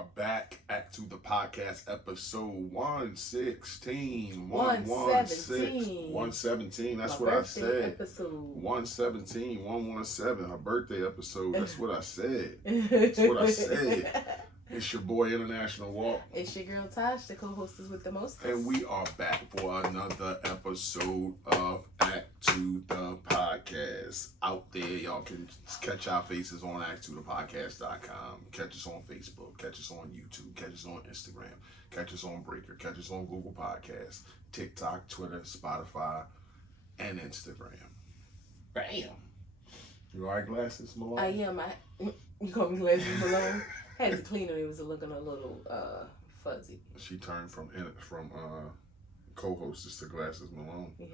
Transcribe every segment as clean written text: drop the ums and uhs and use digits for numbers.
are back at to the podcast episode 116. 116. 117. That's My what I birthday said. Episode 117. 117. Her birthday episode. That's what I said. That's what I said. It's your boy International Walk. It's your girl Tosh, the co-hostess with the most. And we are back for another episode of A2TP podcast. Out there, y'all can catch our faces on A2TPodcast.com. Catch us on Facebook. Catch us on YouTube. Catch us on Instagram. Catch us on Breaker. Catch us on Google Podcasts, TikTok, Twitter, Spotify, and Instagram. Bam. You all right, Glasses Malone? I am. You call me Glasses Malone? I had to clean them. It was looking a little fuzzy. She turned from co-hostess to Glasses Malone. Yeah.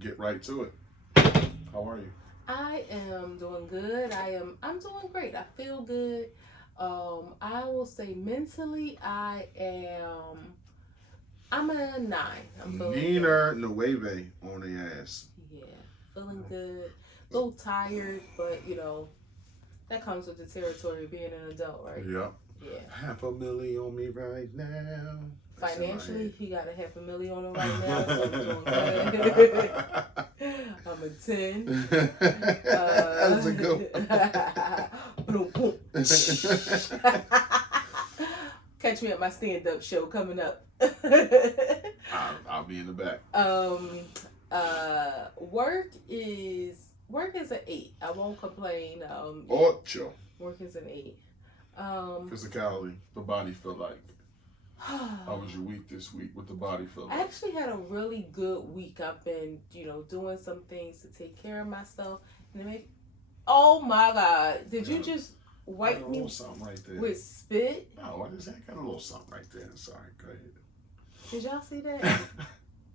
Get right to it. How are you? I am doing good. I'm doing great. I feel good. I will say mentally I'm a 9. I'm feeling Nina Nueve on the ass. Yeah. Feeling good. A little tired, but that comes with the territory of being an adult, right? Yep. Yeah. $500,000 on me right now. Financially, he got $500,000 on him right now, so I'm doing good. I'm a 10. That's a good one. Catch me at my stand-up show coming up. I'll be in the back. Work is an 8. I won't complain. Ocho. Work is an 8. Physicality. The body feel like. How was your week this week? What the body feel like? I actually had a really good week. I've been, doing some things to take care of myself. Oh my God! Did you just wipe me right there. with spit? No, I just got a little something right there. Sorry, go ahead. Did y'all see that?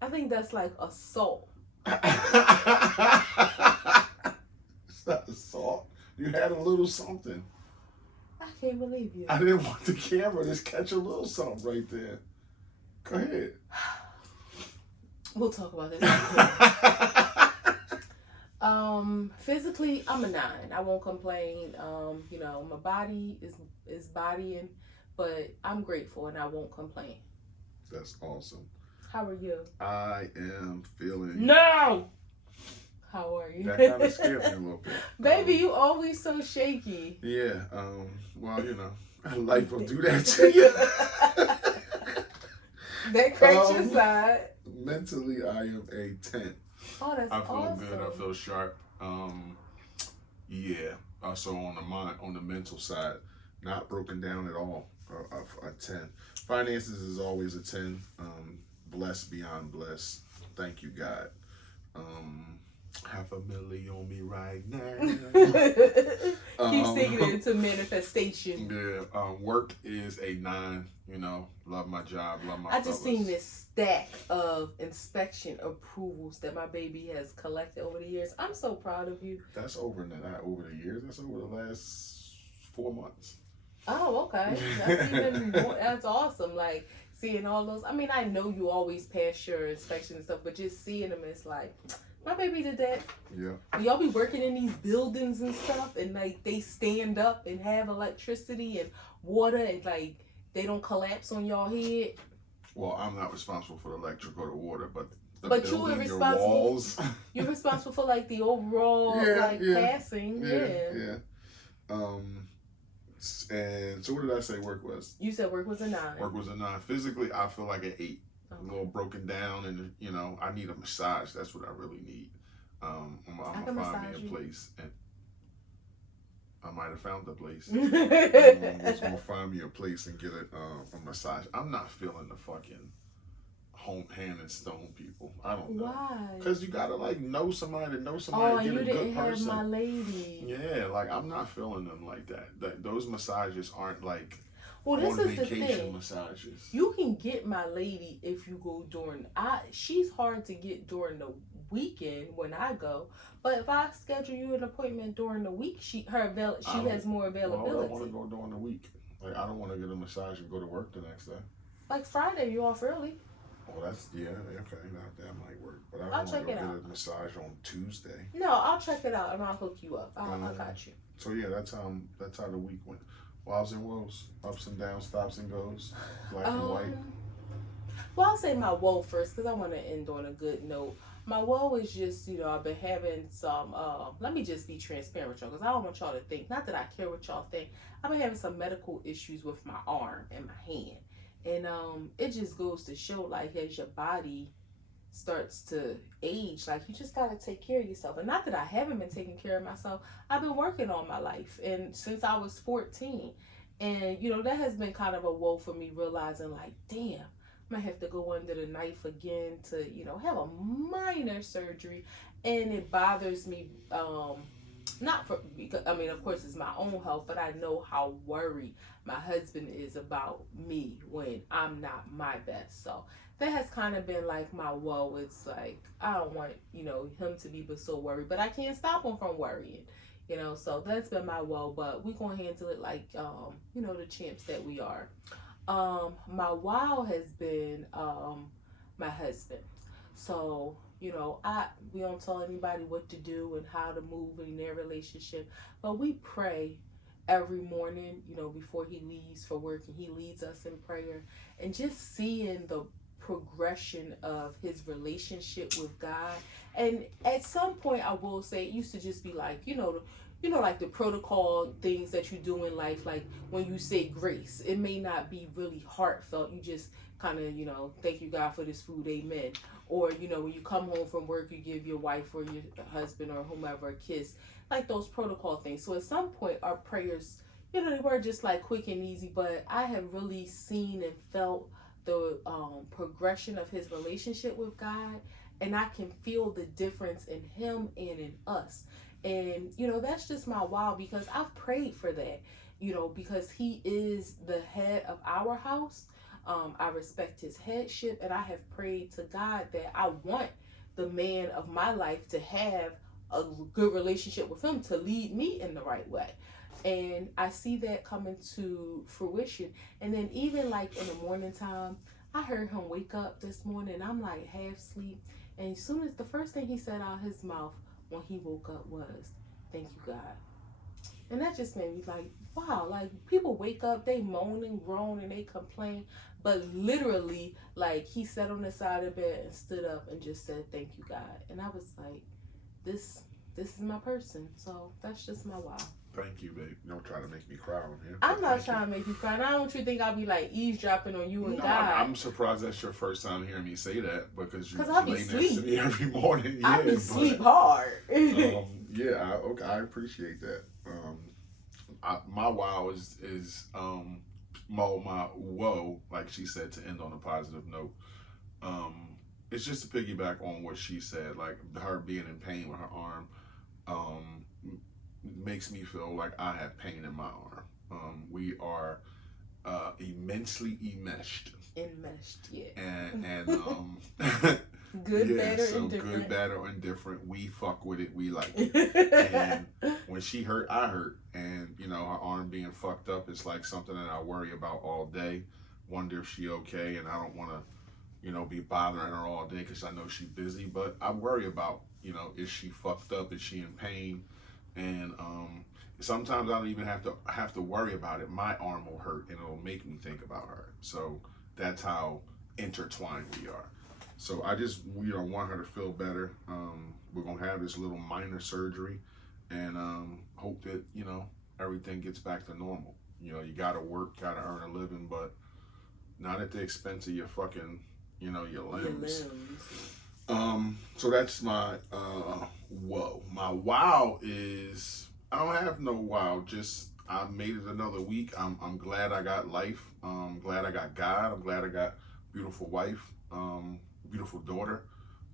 I think that's like assault. It's not assault. You had a little something. I can't believe you. I didn't want the camera to catch a little something right there. Go ahead. We'll talk about this. Physically, I'm a 9. I won't complain. My body is bodying, but I'm grateful and I won't complain. That's awesome. How are you? I am feeling... No! How are you? That kind of scared me a little bit. Baby, you always so shaky. Yeah. Well, life will do that to you. That cracks your side. Mentally, I am a 10. Oh, that's awesome. I feel good. I feel sharp. Yeah. Also on the mental side, not broken down at all. A 10. Finances is always a 10. Blessed beyond blessed. Thank you, God. $500,000 on me right now. Keep singing it into manifestation. Yeah. Work is a 9. Love my job. Love my. I just seen this stack of inspection approvals that my baby has collected over the years. I'm so proud of you. That's not over the years. That's over the last 4 months. Oh, okay. That's even more. That's awesome. Like seeing all those. I mean, I know you always pass your inspection and stuff, but just seeing them, it's like, my baby did that. Yeah. Y'all be working in these buildings and stuff, and like they stand up and have electricity and water, and like they don't collapse on y'all head. Well, I'm not responsible for the electric or the water, but you were responsible. Walls. You're responsible for like the overall passing. Yeah. And so what did I say work was? You said work was a 9. Work was a 9. Physically, I feel like an 8. A little broken down, and I need a massage. That's what I really need. I'm gonna find me a place, and I might have found the place. I'm just gonna find me a place and get a massage. I'm not feeling the fucking hand and stone people. I don't know. Why? Because you gotta know somebody to know somebody. Oh, to get you a didn't good have person. my lady. Yeah, I'm not feeling them like that. Those massages aren't like. Well, this is the vacation thing. Massages. You can get my lady if you go during. She's hard to get during the weekend when I go. But if I schedule you an appointment during the week, she has more availability. Well, I don't want to go during the week. I don't want to get a massage and go to work the next day. Like Friday, you off early. Oh, that's okay. That might work. But I don't want to go get a massage on Tuesday. No, I'll check it out and I'll hook you up. I got you. So yeah, that's how the week went. Wows and woes, ups and downs, stops and goes, black and white. Um, well, I'll say my woe first because I want to end on a good note. My woe is just, I've been having some, let me just be transparent with y'all because I don't want y'all to think, not that I care what y'all think, I've been having some medical issues with my arm and my hand. And it just goes to show, like, as your body starts to age, like, you just got to take care of yourself. And not that I haven't been taking care of myself, I've been working on my life. And since I was 14, and, that has been kind of a woe for me, realizing, like, damn, I might have to go under the knife again to, have a minor surgery. And it bothers me, not for, because, I mean, of course, it's my own health, but I know how worried my husband is about me when I'm not my best. So that has kind of been like my woe. It's like, I don't want, him to be so worried, but I can't stop him from worrying. So that's been my woe, but we're going to handle it like, the champs that we are. My wow has been my husband. So, we don't tell anybody what to do and how to move in their relationship, but we pray every morning, before he leaves for work, and he leads us in prayer. And just seeing the progression of his relationship with God. And at some point, I will say, it used to just be like, like the protocol things that you do in life, like when you say grace, it may not be really heartfelt. You just kind of, thank you God for this food, amen. Or, when you come home from work, you give your wife or your husband or whomever a kiss, like those protocol things. So at some point, our prayers, they were just like quick and easy, but I have really seen and felt the progression of his relationship with God, and I can feel the difference in him and in us. And that's just my wow, because I've prayed for that, because he is the head of our house. I respect his headship, and I have prayed to God that I want the man of my life to have a good relationship with him, to lead me in the right way. And I see that coming to fruition. And then even like in the morning time, I heard him wake up this morning. I'm like half asleep, and as soon as the first thing he said out his mouth when he woke up was, "Thank you, God." And that just made me like, wow, like people wake up, they moan and groan and they complain, but literally, like, he sat on the side of the bed and stood up and just said, "Thank you, God." And I was like, this is my person. So that's just my wow. Thank you, babe. Don't try to make me cry on here. I'm not trying to make you cry. And I don't want you to think I'll be like eavesdropping on you and No, God. I'm surprised that's your first time hearing me say that, because you I be lay next to me every morning. Yeah, I be sleep hard. Yeah, okay, I appreciate that. My wow is my woe, like she said, to end on a positive note. It's just to piggyback on what she said, like her being in pain with her arm. Makes me feel like I have pain in my arm. We are immensely enmeshed. Enmeshed, yeah. And good, yeah, bad, or so indifferent. Good, bad, or indifferent. We fuck with it. We like it. And when she hurt, I hurt. And her arm being fucked up is like something that I worry about all day. Wonder if she okay, and I don't want to, be bothering her all day because I know she's busy. But I worry about, is she fucked up? Is she in pain? And sometimes I don't even have to worry about it. My arm will hurt, and it'll make me think about her. So that's how intertwined we are. So I just want her to feel better. We're gonna have this little minor surgery, and hope that everything gets back to normal. You gotta work, gotta earn a living, but not at the expense of your fucking your limbs. So that's my whoa. My wow is I don't have no wow. Just I made it another week. I'm glad I got life. I'm glad I got God. I'm glad I got beautiful wife, beautiful daughter.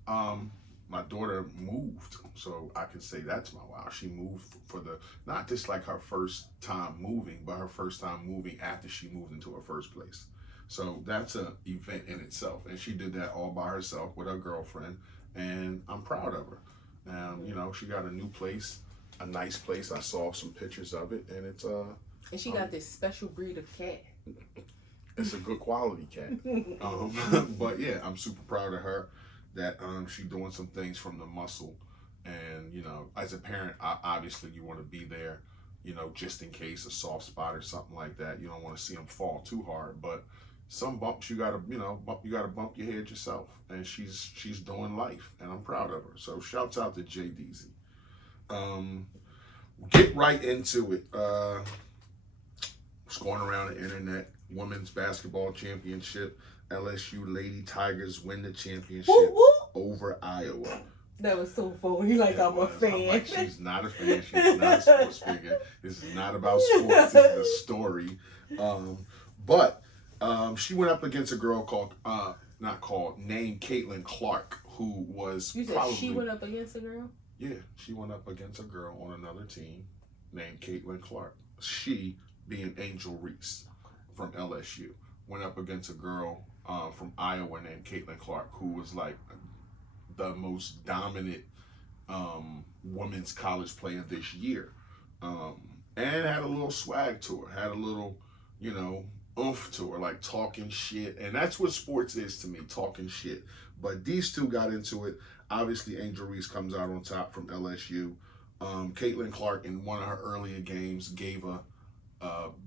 My daughter moved, so I can say that's my wow. She moved for the not just like her first time moving, but her first time moving after she moved into her first place. So that's an event in itself, and she did that all by herself with her girlfriend, and I'm proud of her. She got a new place, a nice place. I saw some pictures of it, and it's and she got this special breed of cat. It's a good quality cat. But yeah, I'm super proud of her that she's doing some things from the muscle, and as a parent, obviously you want to be there, just in case a soft spot or something like that. You don't want to see them fall too hard, but some bumps you gotta bump your head yourself, and she's doing life, and I'm proud of her. So shouts out to Jay Deasy. Get right into it. What's going around the internet? Women's basketball championship. LSU Lady Tigers win the championship over Iowa. That was so funny. Like, I'm a fan. I'm like, she's not a fan. She's not a sports figure. This is not about sports. This is a story. But she went up against a girl named Caitlin Clark, who was You said she went up against a girl? Yeah, she went up against a girl on another team named Caitlin Clark. She, being Angel Reese from LSU, went up against a girl from Iowa named Caitlin Clark, who was like the most dominant women's college player this year, and had a little swag to her, had a little, oomph to her, like talking shit. And that's what sports is to me, talking shit. But these two got into it. Obviously, Angel Reese comes out on top from LSU. Caitlin Clark, in one of her earlier games, gave a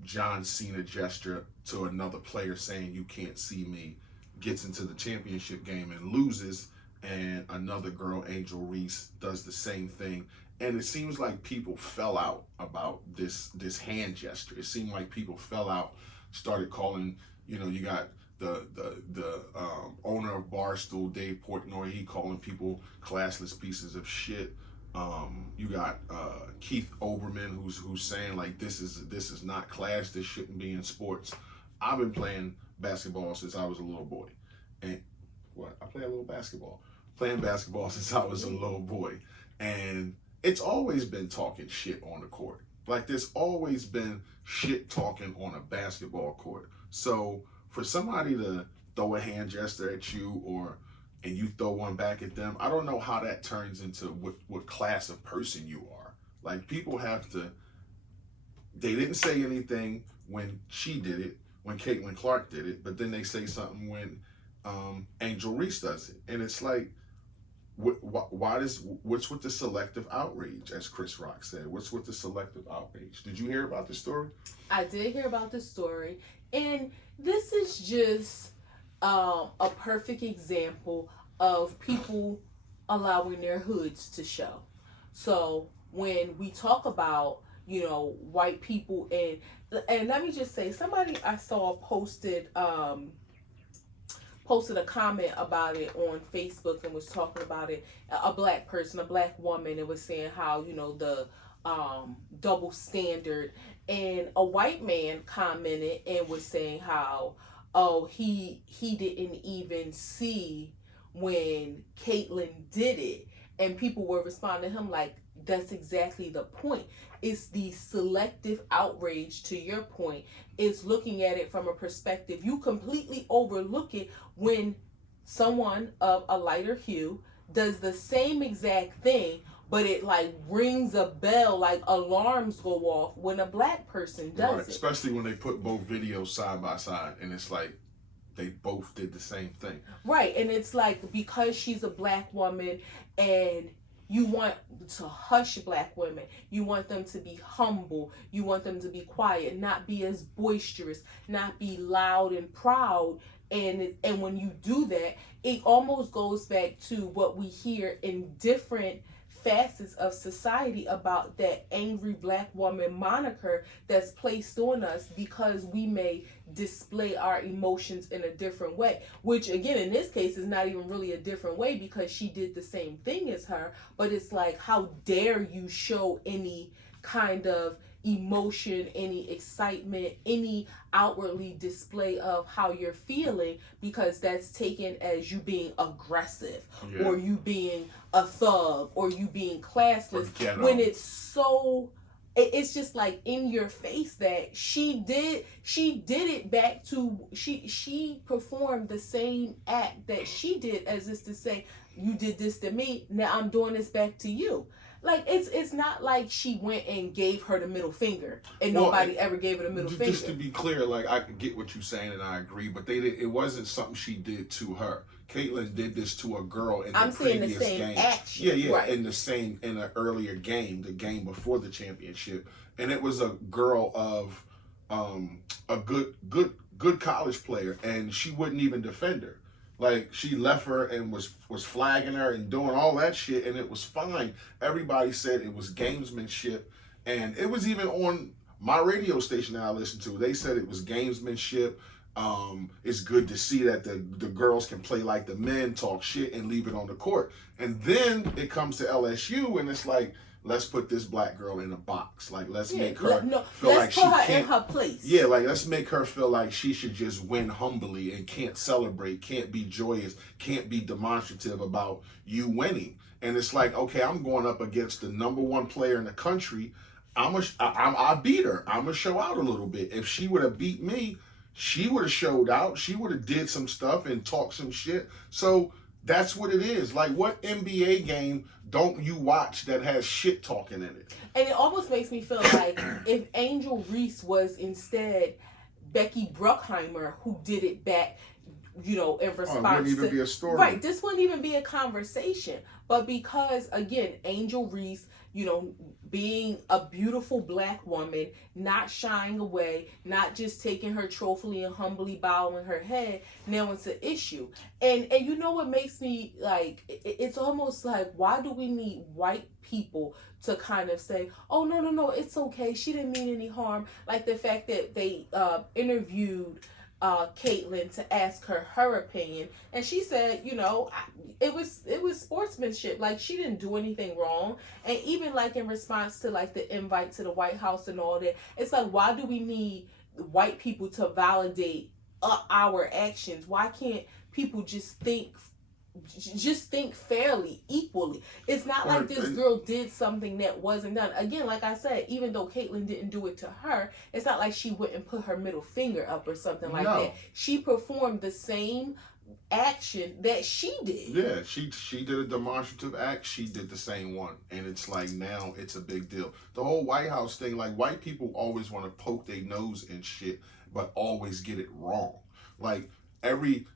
John Cena gesture to another player saying, "You can't see me," gets into the championship game and loses. And another girl, Angel Reese, does the same thing. And it seems like people fell out about this hand gesture. It seemed like people fell out, started calling, you got the owner of Barstool, Dave Portnoy, he calling people classless pieces of shit. You got Keith Olbermann, who's saying like this is not class, this shouldn't be in sports. I've been playing basketball since I was a little boy, and I play a little basketball. Playing basketball since I was a little boy, and it's always been talking shit on the court. Like, there's always been shit talking on a basketball court. So for somebody to throw a hand gesture at you, and you throw one back at them, I don't know how that turns into what class of person you are. Like, people have to. They didn't say anything when she did it, when Caitlin Clark did it, but then they say something when Angel Reese does it, and it's like, what's with the selective outrage, as Chris Rock said? What's with the selective outrage? Did you hear about the story? I did hear about the story, and this is just a perfect example of people allowing their hoods to show. So when we talk about, white people, and let me just say, somebody I saw posted a comment about it on Facebook and was talking about it. A black person, a black woman, and was saying how, the double standard. And a white man commented and was saying how, he didn't even see when Caitlin did it. And people were responding to him like, that's exactly the point. It's the selective outrage, to your point. It's looking at it from a perspective. You completely overlook it when someone of a lighter hue does the same exact thing, but it like rings a bell, like alarms go off when a black person does it. Especially when they put both videos side by side, and it's like they both did the same thing. Right, and it's like, because she's a black woman and you want to hush black women. You want them to be humble. You want them to be quiet, not be as boisterous, not be loud and proud. And when you do that, it almost goes back to what we hear in different facets of society about that angry black woman moniker that's placed on us because we may display our emotions in a different way, which again in this case is not even really a different way because she did the same thing as her. But it's like, how dare you show any kind of emotion, any excitement, any outwardly display of how you're feeling, because that's taken as you being aggressive, or you being a thug, or you being classless, when it's so, it's just like in your face that she did it back to, she performed the same act that she did, as is to say, you did this to me, now I'm doing this back to you. Like it's not like she went and gave her the middle finger and Well, nobody ever gave her the middle finger. Just to be clear, like I get what you're saying and I agree, but it wasn't something she did to her. Caitlyn did this to a girl in the previous game. Action. Yeah, right. in an earlier game, the game before the championship, and it was a girl of a good college player, and she wouldn't even defend her. Like she left her and was flagging her and doing all that shit, and it was fine. Everybody said it was gamesmanship, and it was even on my radio station that I listened to. They said it was gamesmanship. It's good to see that the girls can play like the men, talk shit, and leave it on the court. And then it comes to LSU, and it's like, let's put this black girl in a box. Like, let's make her feel like she can't. In her place. Yeah, like, let's make her feel like she should just win humbly and can't celebrate, can't be joyous, can't be demonstrative about you winning. And it's like, okay, I'm going up against the number one player in the country. I beat her. I'm going to show out a little bit. If she would have beat me, she would have showed out. She would have did some stuff and talked some shit. So that's what it is. Like, what NBA game don't you watch that has shit talking in it? And it almost makes me feel like if Angel Reese was instead Becky Bruckheimer, who did it back, in response it wouldn't even be a story. Right, this wouldn't even be a conversation. But because, again, Angel Reese, being a beautiful black woman, not shying away, not just taking her trophy and humbly bowing her head, now it's an issue. And you know what makes me, like, it's almost like, why do we need white people to kind of say, oh, no, it's okay, she didn't mean any harm? Like the fact that they interviewed Caitlyn to ask her opinion, and she said, it was sportsmanship. Like, she didn't do anything wrong. And even like in response to like the invite to the White House and all that, it's like, why do we need white people to validate our actions? Why can't people just think fairly, equally? It's not like this girl did something that wasn't done. Again, like I said, even though Caitlyn didn't do it to her, it's not like she wouldn't put her middle finger up or something like that. She performed the same action that she did. Yeah, she did a demonstrative act. She did the same one, and it's like, now it's a big deal. The whole White House thing, like, white people always want to poke their nose in shit, but always get it wrong. Like,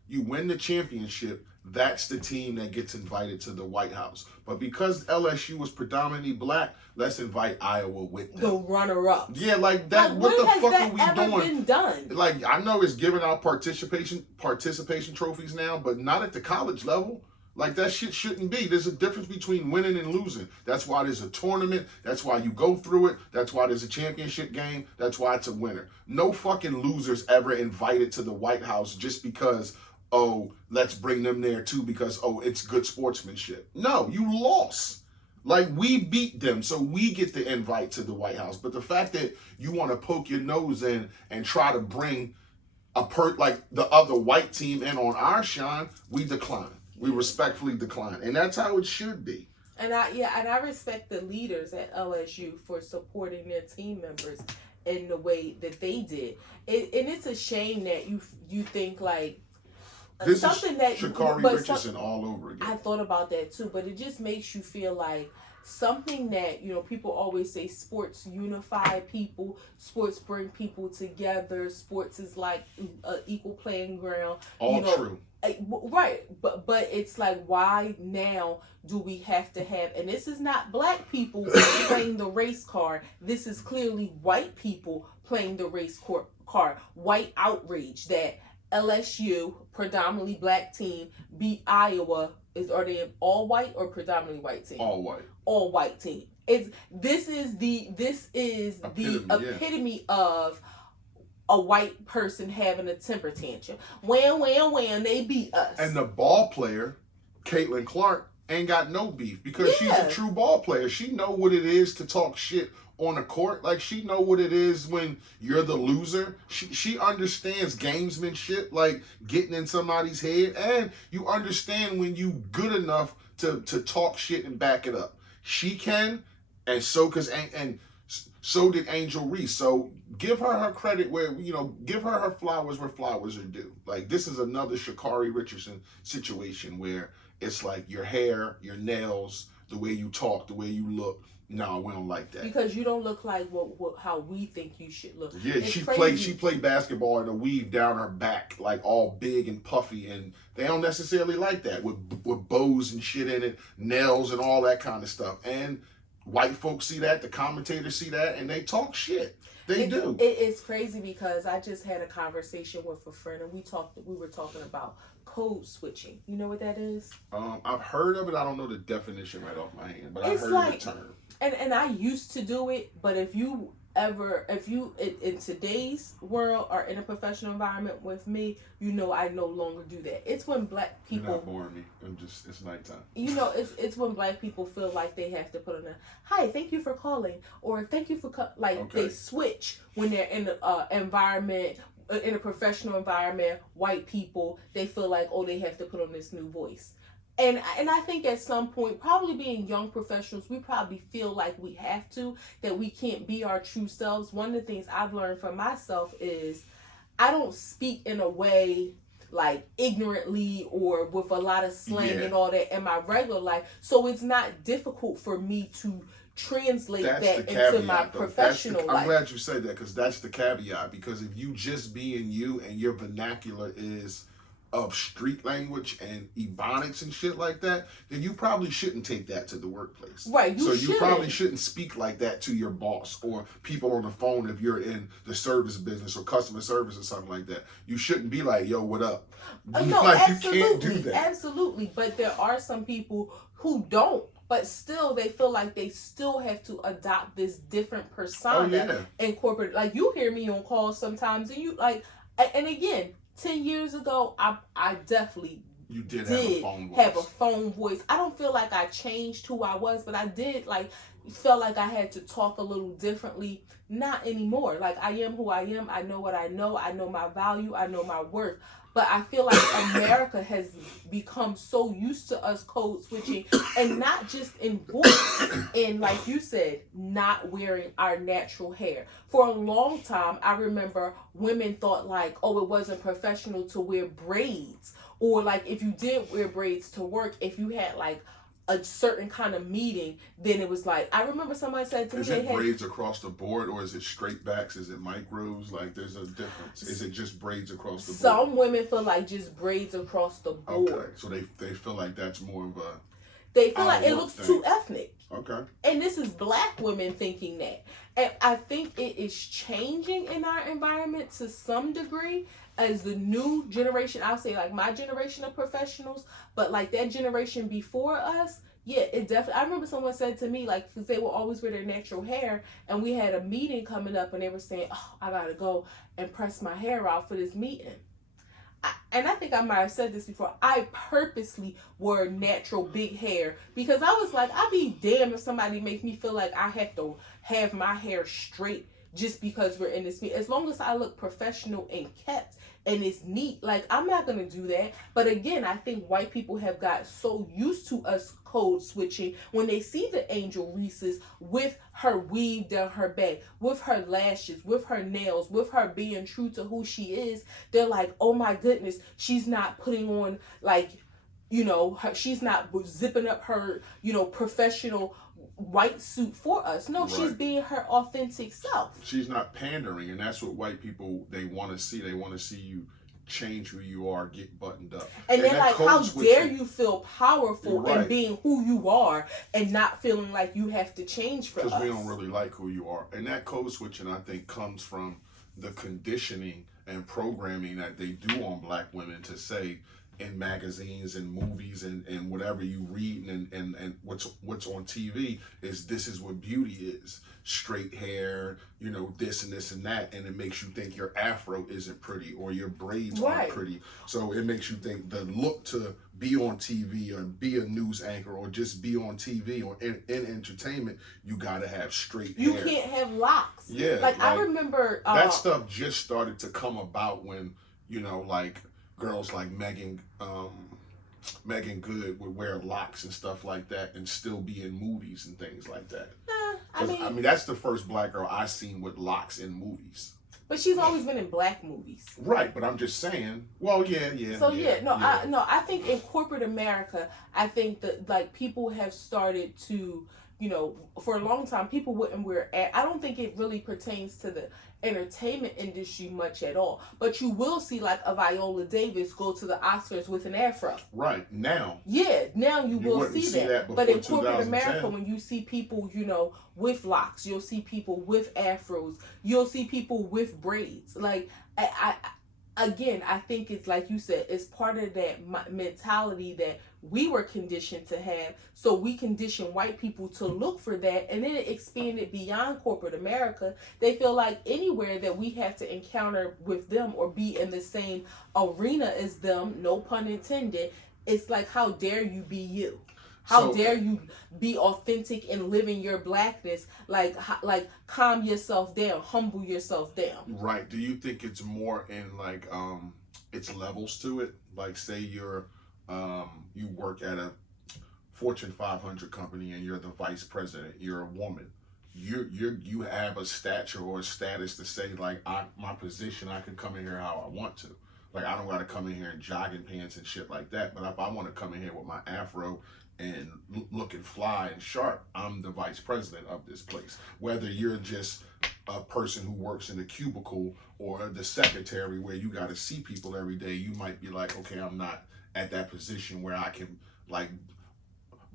you win the championship, that's the team that gets invited to the White House. But because LSU was predominantly black, let's invite Iowa with them. The runner-up. Yeah, like that. Like, what the fuck are we doing? Been done? Like, I know it's giving out participation trophies now, but not at the college level. Like, that shit shouldn't be. There's a difference between winning and losing. That's why there's a tournament. That's why you go through it. That's why there's a championship game. That's why it's a winner. No fucking losers ever invited to the White House just because, oh, let's bring them there too because, oh, it's good sportsmanship. No, you lost. Like, we beat them, so we get the invite to the White House. But the fact that you want to poke your nose in and try to bring like the other white team in on our shine, we decline. We respectfully decline. And that's how it should be. And I respect the leaders at LSU for supporting their team members in the way that they did. And it's a shame that you think like this something is that Sha'Carri Richardson all over again. I thought about that too, but it just makes you feel like something that, people always say sports unify people, sports bring people together, sports is like an equal playing ground. All true. Right, but it's like, why now do we have to have, and this is not black people playing the race card, this is clearly white people playing the race card. White outrage that LSU, predominantly black team, beat Iowa. Are they all white or predominantly white team? All white. All white team. This is the epitome of a white person having a temper tantrum. Wham, they beat us. And the ball player, Caitlin Clark, ain't got no beef because she's a true ball player. She know what it is to talk shit on the court. Like, she know what it is when you're the loser. She understands gamesmanship, like getting in somebody's head, and you understand when you good enough to talk shit and back it up. She can, and so did Angel Reese. So give her her credit where, give her her flowers where flowers are due. Like, this is another Sha'Carri Richardson situation where it's like your hair, your nails, the way you talk, the way you look. No, we don't like that. Because you don't look like how we think you should look. Yeah, it's she crazy. played basketball in a weave down her back, like all big and puffy, and they don't necessarily like that with bows and shit in it, nails and all that kind of stuff. And white folks see that, the commentators see that, and they talk shit. They do. It's crazy because I just had a conversation with a friend, and we were talking about code switching. You know what that is? I've heard of it. I don't know the definition right off my hand, but I've heard of the term. And I used to do it, but if you in today's world are in a professional environment with me, you know I no longer do that. It's when black people. You're not boring me. It's nighttime. You know, it's when black people feel like they have to put on a hi, thank you for calling, or thank you for They switch when they're in an environment. In a professional environment, white people, they feel like, oh, they have to put on this new voice. And I think at some point, probably being young professionals, we probably feel like we have to, that we can't be our true selves. One of the things I've learned for myself is I don't speak in a way like ignorantly or with a lot of slang and all that in my regular life. So it's not difficult for me to translate that into my professional life. I'm glad you said that, because that's the caveat. Because if you just being you and your vernacular is of street language and ebonics and shit like that, then you probably shouldn't take that to the workplace. Right. You probably shouldn't speak like that to your boss or people on the phone if you're in the service business or customer service or something like that. You shouldn't be like, yo, what up? No, like, absolutely. You can't do that. Absolutely. But there are some people who don't. But still, they feel like they still have to adopt this different persona in corporate. Like, you hear me on calls sometimes, and you like, and again, 10 years ago, I definitely did have a phone voice. I don't feel like I changed who I was, but I did felt like I had to talk a little differently. Not anymore. Like, I am who I am. I know what I know. I know my value. I know my worth. But I feel like America has become so used to us code switching, and not just in voice, and like you said, not wearing our natural hair. For a long time, I remember women thought like, oh, it wasn't professional to wear braids, or like if you did wear braids to work, if you had like a certain kind of meeting, then it was like, I remember somebody said to me, is it braids across the board, or is it straight backs? Is it micros? Like, there's a difference. Is it just braids across the board? Some women feel like just braids across the board. Okay, so they feel like that's more of a... They feel like it looks too ethnic. Okay. And this is black women thinking that. And I think it is changing in our environment to some degree as the new generation, I'll say like my generation of professionals, but like that generation before us, yeah, it definitely, I remember someone said to me, like, because they will always wear their natural hair, and we had a meeting coming up, and they were saying, oh, I gotta go and press my hair out for this meeting. And I think I might have said this before, I purposely wore natural big hair because I was like, I'd be damned if somebody makes me feel like I have to have my hair straight just because we're in this meeting. As long as I look professional and kept and it's neat, like, I'm not going to do that. But again, I think white people have got so used to us code switching when they see the Angel Reese's with her weave down her back, with her lashes, with her nails, with her being true to who she is. They're like, oh my goodness, she's not putting on like, you know, she's not zipping up her, you know, professional white suit for us. No, right. She's being her authentic self. She's not pandering, and that's what white people, they want to see. They want to see you change who you are, get buttoned up. And they're like, how dare you feel powerful in being who you are and not feeling like you have to change for us. Because we don't really like who you are. And that code switching, I think, comes from the conditioning and programming that they do on black women to say in magazines and movies and whatever you read and what's on TV is this is what beauty is. Straight hair, you know, this and this and that, and it makes you think your afro isn't pretty or your braids aren't pretty. So it makes you think the look to be on TV or be a news anchor or just be on TV or in entertainment, you gotta have straight hair. You can't have locks. Yeah. Like I remember that stuff just started to come about when, you know, like girls like Megan Good would wear locks and stuff like that and still be in movies and things like that. I mean, that's the first black girl I seen with locks in movies. But she's always been in black movies. Right, but I'm just saying. Well, yeah. So I think in corporate America, I think that like people have started to, for a long time people wouldn't wear. I don't think it really pertains to the entertainment industry much at all. But you will see like a Viola Davis go to the Oscars with an afro. Right now. Yeah, now you will see that. But in corporate America, when you see people, with locks, you'll see people with afros, you'll see people with braids. Like I think it's like you said, it's part of that mentality that we were conditioned to have. So we condition white people to look for that, and then it expanded beyond corporate America. They feel like anywhere that we have to encounter with them or be in the same arena as them, no pun intended, it's like, how dare you be you? How dare you be authentic and live in your blackness? Like calm yourself down, humble yourself down. Right. Do you think it's more in like it's levels to it? Like say you're you work at a Fortune 500 company and you're the vice president. You're a woman. You have a stature or a status to say like my position. I can come in here how I want to. Like I don't got to come in here in jogging pants and shit like that. But if I want to come in here with my afro and looking fly and sharp, I'm the vice president of this place. Whether you're just a person who works in a cubicle or the secretary where you got to see people every day, you might be like, okay, I'm not at that position where I can like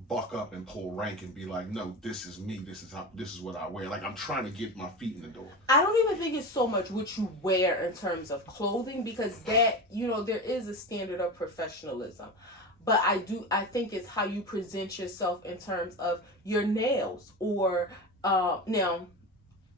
buck up and pull rank and be like, no, this is me. This is what I wear. Like I'm trying to get my feet in the door. I don't even think it's so much what you wear in terms of clothing, because that, there is a standard of professionalism. But I think it's how you present yourself in terms of your nails or now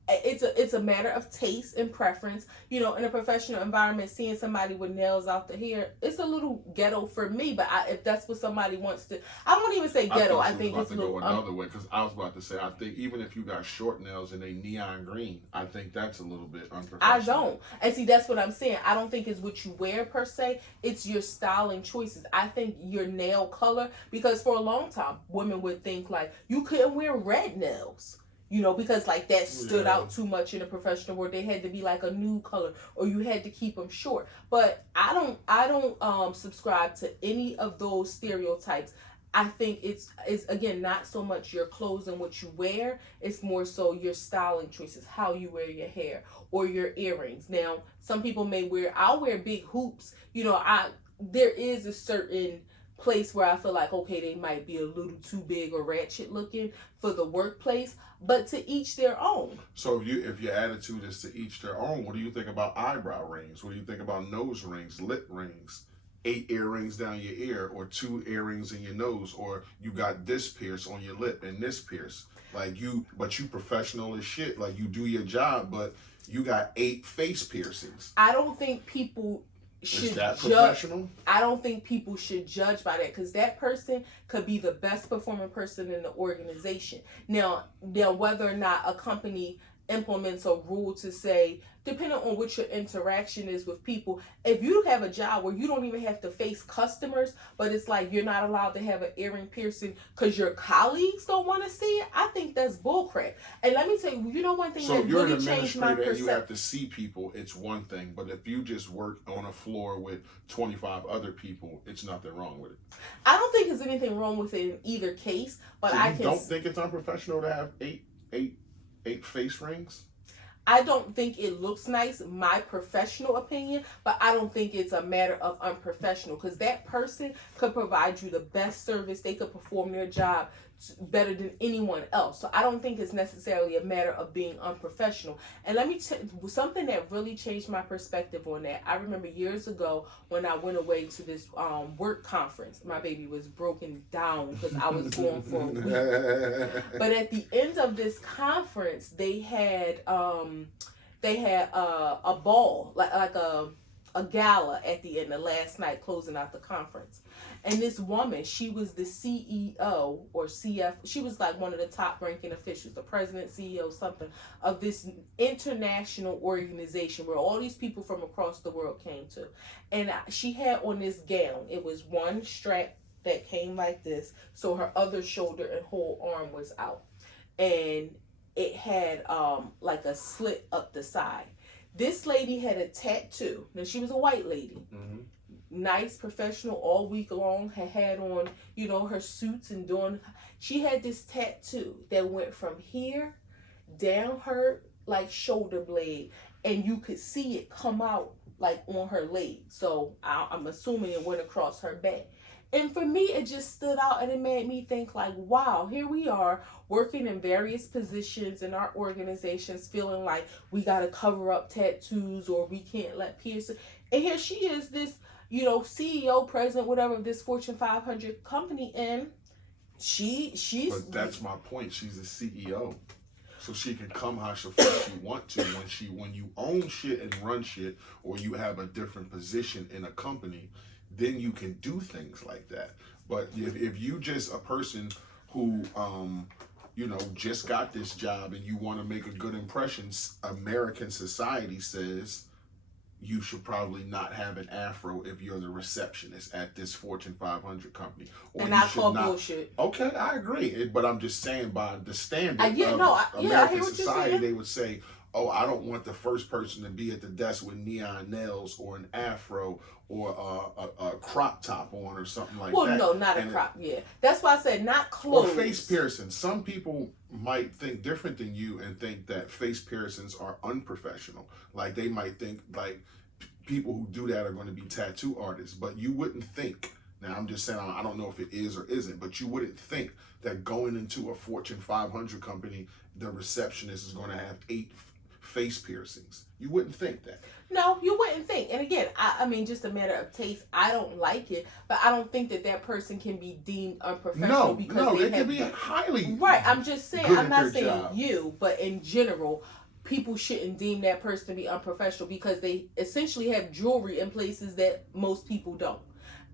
it's a matter of taste and preference. In a professional environment, seeing somebody with nails out the hair, it's a little ghetto for me. But if that's what somebody wants to, I won't even say ghetto. I think it's a little. Go another way, because I was about to say, I think even if you got short nails and they neon green, I think that's a little bit unprofessional. I don't, and see that's what I'm saying. I don't think it's what you wear per se. It's your styling choices. I think your nail color, because for a long time, women would think like you couldn't wear red nails. Because like that stood out too much in the professional world. They had to be like a nude color, or you had to keep them short. But I don't subscribe to any of those stereotypes. I think it's again not so much your clothes and what you wear. It's more so your styling choices, how you wear your hair or your earrings. Now, some people I'll wear big hoops. There is a certain place where I feel like, okay, they might be a little too big or ratchet looking for the workplace, but to each their own. So if your attitude is to each their own, what do you think about eyebrow rings? What do you think about nose rings, lip rings, 8 earrings down your ear, or 2 earrings in your nose, or you got this pierce on your lip and this pierce? Like but you professional as shit. Like you do your job, but you got 8 face piercings. I don't think people should judge. I don't think people should judge by that, because that person could be the best performing person in the organization. Now whether or not a company implements a rule to say, depending on what your interaction is with people, if you have a job where you don't even have to face customers, but it's like you're not allowed to have an earring piercing because your colleagues don't want to see it, I think that's bullcrap. And let me tell you, one thing that really changed my perception. You have to see people, it's one thing, but if you just work on a floor with 25 other people, it's nothing wrong with it. I don't think there's anything wrong with it in either case, but so you don't think it's unprofessional to have eight face rings? I don't think it looks nice, my professional opinion, but I don't think it's a matter of unprofessional, because that person could provide you the best service. They could perform their job better than anyone else. So I don't think it's necessarily a matter of being unprofessional. And let me tell you something that really changed my perspective on that. I remember years ago when I went away to this work conference. My baby was broken down because I was gone for a week. But at the end of this conference, they had a ball, like a gala at the end, the last night closing out the conference. And this woman, she was the CEO or CF, she was like one of the top ranking officials, the president, CEO, something, of this international organization where all these people from across the world came to. And she had on this gown, it was one strap that came like this, so her other shoulder and whole arm was out. And it had like a slit up the side. This lady had a tattoo. Now, she was a white lady. Mm-hmm. Nice, professional, all week long. Had on, her suits and doing. She had this tattoo that went from here down her like shoulder blade, and you could see it come out like on her leg. So I'm assuming it went across her back. And for me, it just stood out, and it made me think like, wow, here we are working in various positions in our organizations, feeling like we got to cover up tattoos or we can't let peers. And here she is, this, CEO, president, whatever, of this Fortune 500 company, and she's. But that's my point. She's a CEO. So she can come how she want to. When you own shit and run shit, or you have a different position in a company, then you can do things like that. But if you just a person who just got this job and you want to make a good impression, American society says you should probably not have an afro if you're the receptionist at this Fortune 500 company. Or and I call bullshit. Okay, I agree. But I'm just saying, by the standard of American society, they would say, oh, I don't want the first person to be at the desk with neon nails or an afro or a crop top on or something like that. Well, no, not a crop, yeah. That's why I said not clothes. Or face piercings. Some people might think different than you and think that face piercings are unprofessional. Like, they might think, like, people who do that are going to be tattoo artists. But you wouldn't think, now I'm just saying, I don't know if it is or isn't, but you wouldn't think that going into a Fortune 500 company, the receptionist is going to have 8 face piercings. You wouldn't think that. No, you wouldn't think. And again, I mean, just a matter of taste. I don't like it, but I don't think that person can be deemed unprofessional because they can be highly right. I'm just saying. I'm not saying job. You, but in general, people shouldn't deem that person to be unprofessional because they essentially have jewelry in places that most people don't.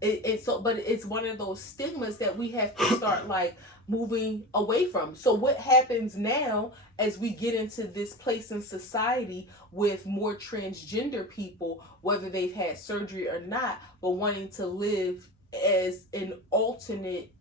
But it's one of those stigmas that we have to start like moving away from. So what happens now as we get into this place in society with more transgender people, whether they've had surgery or not, but wanting to live as an alternate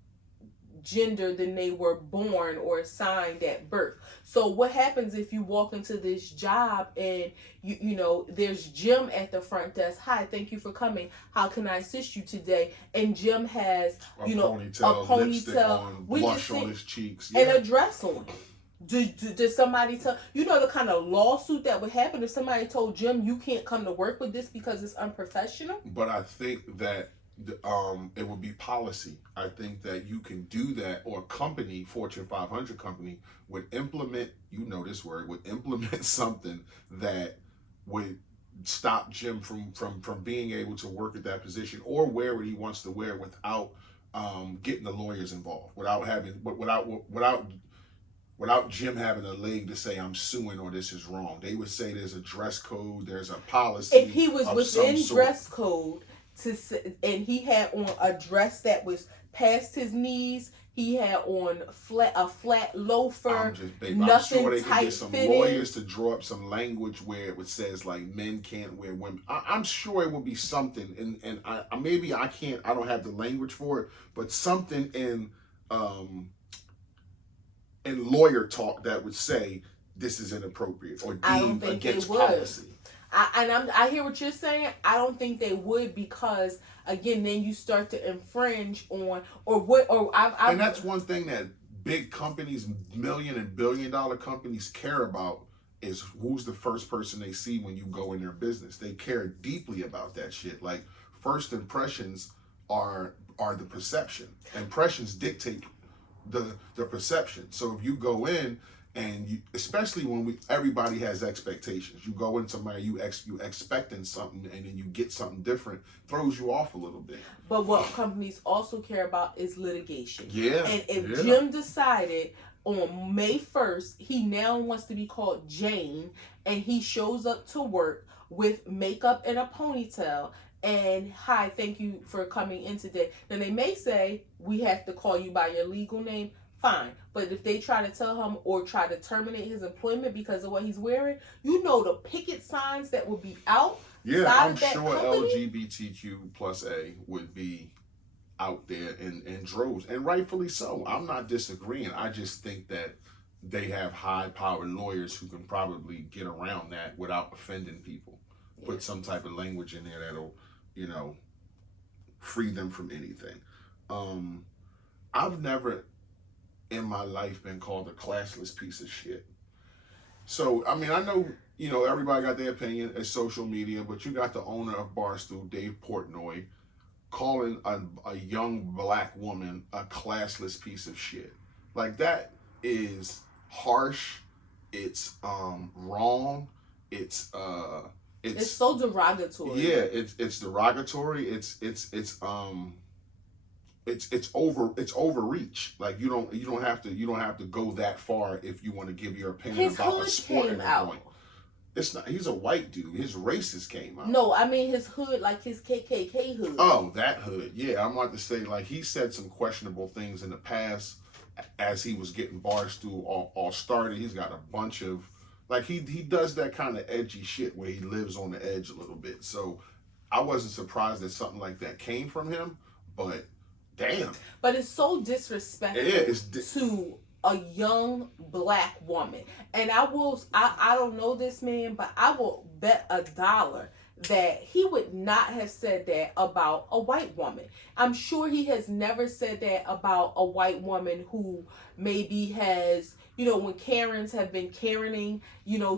gender than they were born or assigned at birth. So what happens if you walk into this job and you know there's Jim at the front desk? Hi, thank you for coming. How can I assist you today? And Jim has a ponytail, blush on his cheeks, and a dress on. Did somebody tell the kind of lawsuit that would happen if somebody told Jim you can't come to work with this because it's unprofessional? But I think that it would be policy. I think that you can do that, or a company, Fortune 500 company, would implement, would implement something that would stop Jim from being able to work at that position or wear what he wants to wear without getting the lawyers involved, without Jim having a leg to say I'm suing or this is wrong. They would say there's a dress code, there's a policy. If he was within dress code, and he had on a dress that was past his knees, he had on a flat loafer. I'm sure they could get some lawyers to draw up some language where it says like men can't wear women. I'm sure it would be something, and I don't have the language for it, but something in lawyer talk that would say this is inappropriate or deemed against policy. I hear what you're saying. I don't think they would because again, then you start to infringe on and that's one thing that big companies, million and billion dollar companies care about is who's the first person they see when you go in their business. They care deeply about that shit. Like first impressions are the perception. Impressions dictate the perception. So if you go in and especially when everybody has expectations, you go in somewhere you expecting something and then you get something different, throws you off a little bit. But what companies also care about is litigation. Yeah. And if Jim decided on May 1st he now wants to be called Jane, and he shows up to work with makeup and a ponytail and hi, thank you for coming in today, then they may say we have to call you by your legal name. Fine. But if they try to tell him or try to terminate his employment because of what he's wearing, the picket signs that would be out. Yeah, I'm sure LGBTQ plus A would be out there in droves, and rightfully so. I'm not disagreeing. I just think that they have high-powered lawyers who can probably get around that without offending people. Put some type of language in there that'll, free them from anything. I've never in my life been called a classless piece of shit. So, I mean, I know, everybody got their opinion. It's social media, but you got the owner of Barstool, Dave Portnoy, calling a young black woman a classless piece of shit. Like, that is harsh. It's wrong. It's so derogatory. Yeah, it's derogatory. It's overreach. Like, you don't have to go that far if you want to give your opinion about a sport at that point. It's not. He's a white dude. His racist came out. No, I mean his hood, like his KKK hood. Oh, that hood. Yeah, I'm about to say, like, he said some questionable things in the past as he was getting Barstool all started. He's got a bunch of, like, he does that kind of edgy shit where he lives on the edge a little bit. So I wasn't surprised that something like that came from him, but damn. But it's so disrespectful to a young black woman. And I don't know this man, but I will bet $1 that he would not have said that about a white woman. I'm sure he has never said that about a white woman who maybe has, when Karens have been Karening,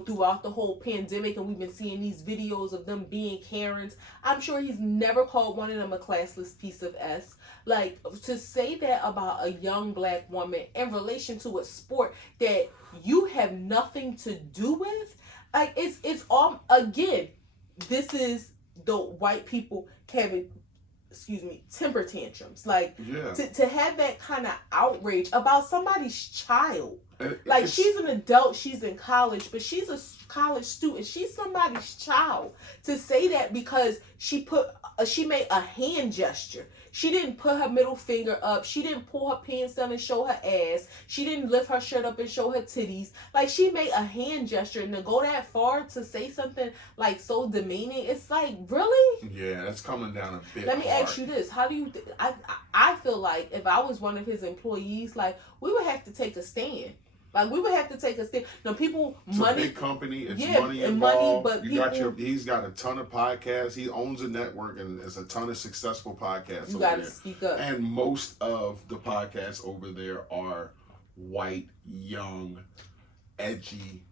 throughout the whole pandemic, and we've been seeing these videos of them being Karens. I'm sure he's never called one of them a classless piece of S. Like, to say that about a young black woman in relation to a sport that you have nothing to do with, like, it's all, again, this is the white people having, temper tantrums. Like, to have that kind of outrage about somebody's child. Like, she's an adult, she's in college, but she's a college student. She's somebody's child. To say that because she made a hand gesture. She didn't put her middle finger up. She didn't pull her pants down and show her ass. She didn't lift her shirt up and show her titties. Like, she made a hand gesture, and to go that far to say something like so demeaning, it's like, really? Yeah, that's coming down a bit. Let me ask you this: how do you? I feel like if I was one of his employees, like, we would have to take a stand. Like, we would have to take a stand. Now, it's money. A big company. It's money involved. But he's got a ton of podcasts. He owns a network, and there's a ton of successful podcasts. You got to speak up. And most of the podcasts over there are white, young, edgy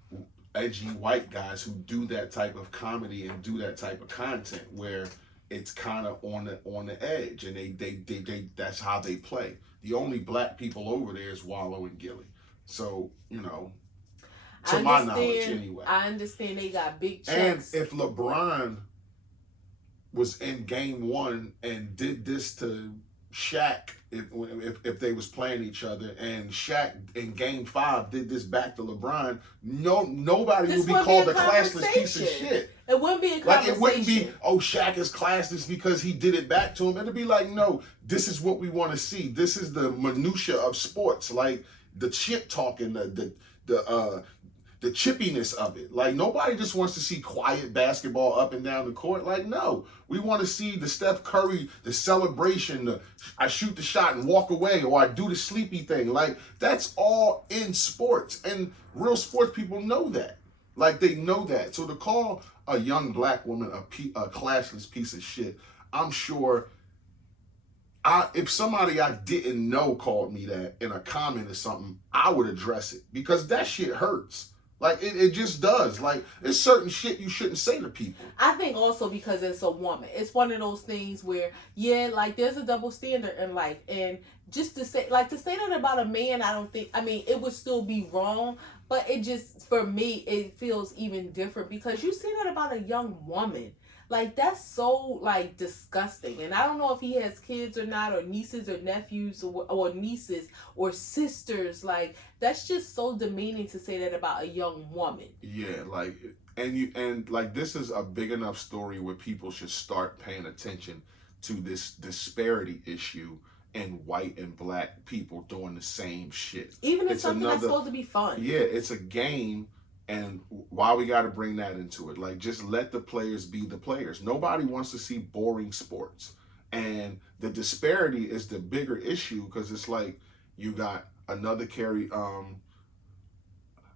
white guys who do that type of comedy and do that type of content where it's kind of on the edge, and they that's how they play. The only black people over there is Wallow and Gilly. So, to my knowledge anyway. I understand they got big checks. And if LeBron was in game 1 and did this to Shaq, if they was playing each other, and Shaq in game 5 did this back to LeBron, nobody would be called a classless piece of shit. It wouldn't be a conversation. Like, it wouldn't be, oh, Shaq is classless because he did it back to him. It'd be like, no, this is what we want to see. This is the minutia of sports. Like, the chip talking, the chippiness of it. Like, nobody just wants to see quiet basketball up and down the court. Like, no, we want to see the Steph Curry, the celebration, I shoot the shot and walk away, or I do the sleepy thing. Like, that's all in sports, and real sports people know that. Like, they know that. So to call a young black woman a classless piece of shit, I'm sure if somebody I didn't know called me that in a comment or something, I would address it, because that shit hurts. Like, it just does. Like, there's certain shit you shouldn't say to people. I think also because it's a woman. It's one of those things where, like, there's a double standard in life. And just to say that about a man, it would still be wrong. But it just, for me, it feels even different because you say that about a young woman. Like, that's so, like, disgusting. And I don't know if he has kids or not, or nieces or nephews, or nieces or sisters. Like, that's just so demeaning to say that about a young woman. Yeah, like, and like, this is a big enough story where people should start paying attention to this disparity issue in white and black people doing the same shit. Even if something that's supposed to be fun. Yeah, it's a game. And why we got to bring that into it? Like, just let the players be the players. Nobody wants to see boring sports. And the disparity is the bigger issue, because it's like you got another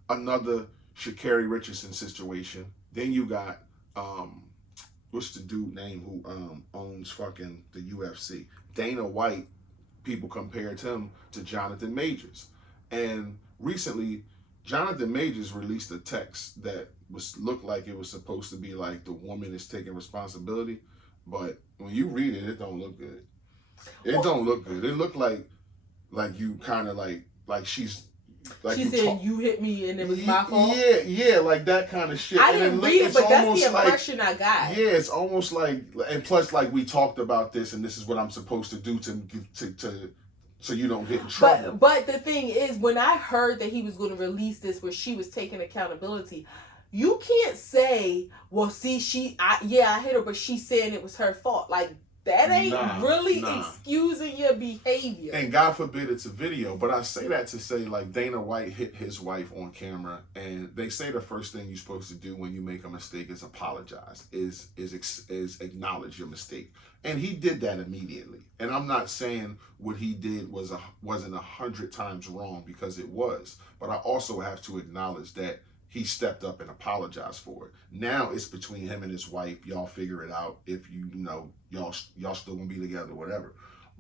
another Sha'Carri Richardson situation. Then you got what's the dude name who owns fucking the UFC? Dana White. People compared him to Jonathan Majors, and recently Jonathan Majors released a text that looked like it was supposed to be like the woman is taking responsibility, but when you read it, it don't look good. It don't look good. It looked like you kind of like she's like she said you hit me and it was my fault. Yeah, like that kind of shit. I didn't read it, but that's the impression I got. Yeah, it's almost like, and plus like we talked about this, and this is what I'm supposed to do to so you don't get in trouble. But the thing is, when I heard that he was going to release this, where she was taking accountability, you can't say, "Well, see, I hit her, but she's saying it was her fault." Like that ain't really excusing your behavior. And God forbid it's a video, but I say that to say like Dana White hit his wife on camera, and they say the first thing you're supposed to do when you make a mistake is apologize, is acknowledge your mistake. And he did that immediately. And I'm not saying what he did wasn't 100 times wrong, because it was. But I also have to acknowledge that he stepped up and apologized for it. Now it's between him and his wife. Y'all figure it out. If y'all still gonna be together, whatever.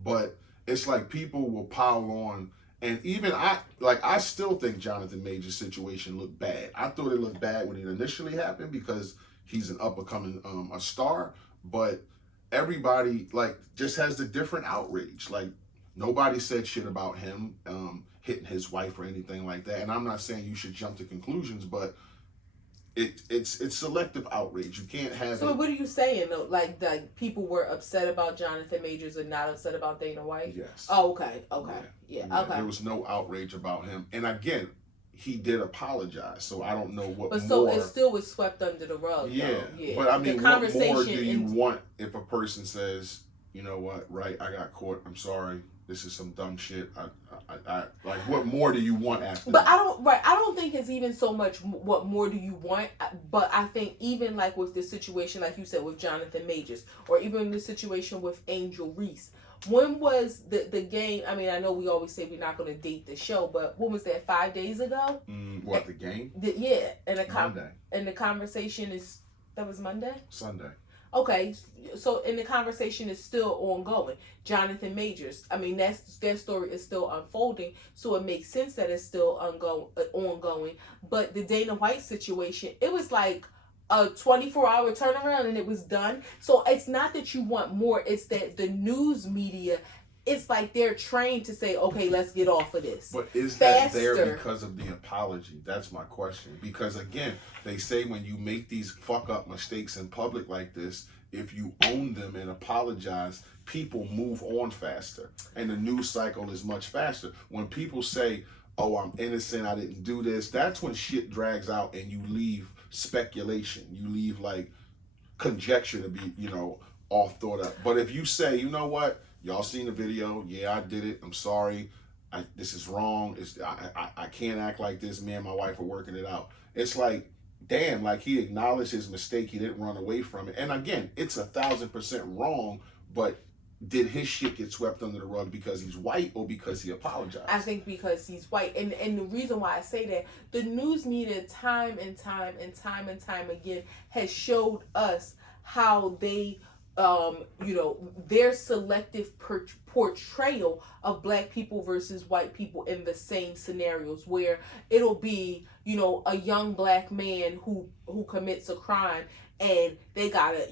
But it's like people will pile on. And even I still think Jonathan Major's situation looked bad. I thought it looked bad when it initially happened because he's an up-and-coming a star. But everybody like just has a different outrage. Like nobody said shit about him hitting his wife or anything like that. And I'm not saying you should jump to conclusions, but it's selective outrage. You can't have. So what are you saying though? Like people were upset about Jonathan Majors and not upset about Dana White? Yes. Oh, okay. Yeah. Okay. There was no outrage about him. And again, he did apologize, so I don't know what. But so it still was swept under the rug. Yeah. Though. Yeah. But I mean, what more do you want if a person says, you know what, right? I got caught. I'm sorry. This is some dumb shit. I like. What more do you want after? But that? I don't think it's even so much what more do you want. But I think even like with the situation, like you said, with Jonathan Majors, or even the situation with Angel Reese. When was the game? I mean, I know we always say we're not going to date the show, but when was that? 5 days ago? What, the game? Yeah, Monday. And the conversation that was Monday? Sunday. Okay, so and the conversation is still ongoing. Jonathan Majors, I mean, that story is still unfolding, so it makes sense that it's still ongoing. But the Dana White situation, it was like a 24-hour turnaround and it was done. So it's not that you want more, it's that the news media, it's like they're trained to say, okay, let's get off of this. But is that there because of the apology? That's my question. Because again, they say when you make these fuck up mistakes in public like this, if you own them and apologize, people move on faster. And the news cycle is much faster. When people say, oh, I'm innocent, I didn't do this, that's when shit drags out and you leave speculation. You leave like conjecture to be, all thought up. But if you say, you know what, y'all seen the video, yeah, I did it, I'm sorry, this is wrong, I can't act like this, me and my wife are working it out. It's like, damn, like he acknowledged his mistake, he didn't run away from it. And again, it's 1,000% wrong, but did his shit get swept under the rug because he's white or because he apologized? I think because he's white. And the reason why I say that, the news media time and time again has showed us how they, their selective portrayal of black people versus white people in the same scenarios, where it'll be, a young black man who commits a crime and they gotta,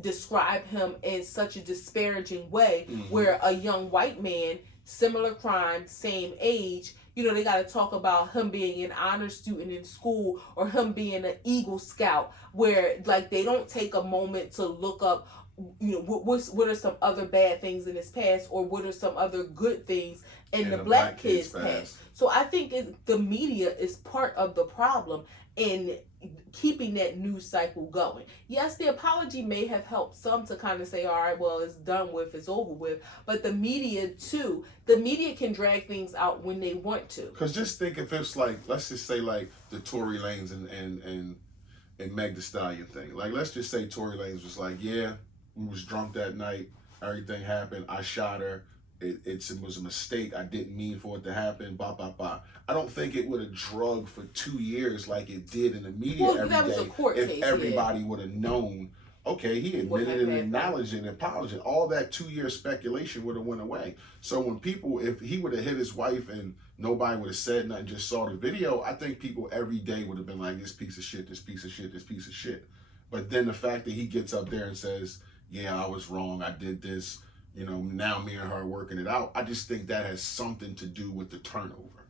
describe him in such a disparaging way, where a young white man, similar crime, same age, they got to talk about him being an honor student in school or him being an Eagle Scout, where like they don't take a moment to look up, what are some other bad things in his past, or what are some other good things in the black kid's past. So I think the media is part of the problem in keeping that news cycle going. Yes, the apology may have helped some to kind of say, all right, well, it's done with, it's over with. But the media too, the media can drag things out when they want to. Because just think if it's like, let's just say like the Tory Lanez and Meg Thee Stallion thing. Like, let's just say Tory Lanez was like, yeah, we was drunk that night, everything happened, I shot her, it was a mistake. I didn't mean for it to happen. Blah blah blah. I don't think it would have drug for 2 years like it did in the media every that was day a court if case, everybody would have known. Okay, he admitted and acknowledged and apologized. All that 2-year speculation would have went away. So when people, if he would have hit his wife and nobody would have said nothing, just saw the video, I think people every day would have been like, this piece of shit, this piece of shit, this piece of shit. But then the fact that he gets up there and says, yeah, I was wrong, I did this, you know, now me and her are working it out. I just think that has something to do with the turnover.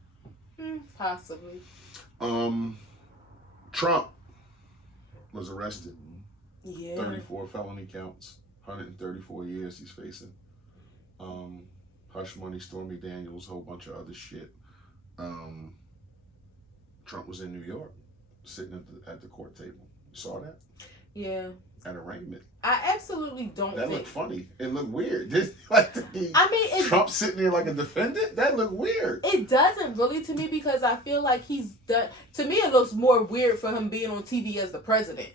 Possibly. Trump was arrested. Yeah. 34 felony counts, 134 years he's facing. Hush Money, Stormy Daniels, whole bunch of other shit. Trump was in New York, sitting at the court table. You saw that? Yeah. At arraignment. I absolutely don't That think... looked funny. It looked weird. Trump sitting there like a defendant? That looked weird. It doesn't really to me because I feel like he's done... To me, it looks more weird for him being on TV as the president.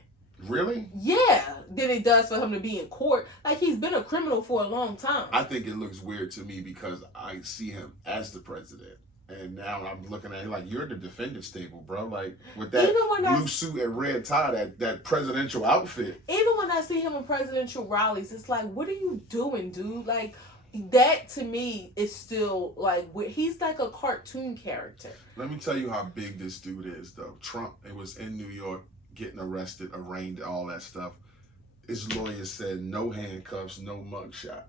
Really? Yeah, than it does for him to be in court. Like, he's been a criminal for a long time. I think it looks weird to me because I see him as the president. And now I'm looking at him like, you're the defendant's table, bro. Like, with that blue suit and red tie, that presidential outfit. Even when I see him in presidential rallies, it's like, what are you doing, dude? Like, that to me is still, like, he's like a cartoon character. Let me tell you how big this dude is, though. Trump, it was in New York, getting arrested, arraigned, all that stuff. His lawyer said no handcuffs, no mugshot.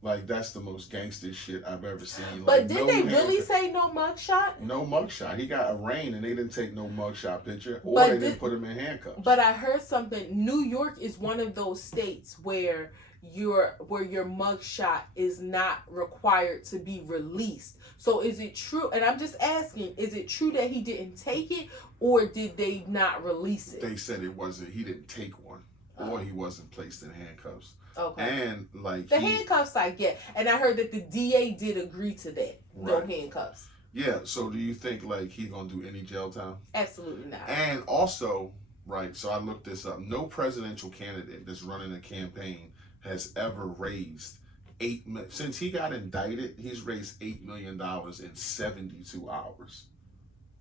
Like, that's the most gangster shit I've ever seen. But did they really say no mugshot? No mugshot. He got arraigned and they didn't take no mugshot picture, or they didn't put him in handcuffs. But I heard something. New York is one of those states where your mugshot is not required to be released. So is it true? And I'm just asking, is it true that he didn't take it, or did they not release it? They said it wasn't. He didn't take one, or he wasn't placed in handcuffs. Okay. And like the handcuffs I get, and I heard that the DA did agree to that. Right. No handcuffs. Yeah. So do you think like he's gonna do any jail time? Absolutely not. And also, right. So I looked this up. No presidential candidate that's running a campaign has ever raised since he got indicted. He's raised $8 million in 72 hours.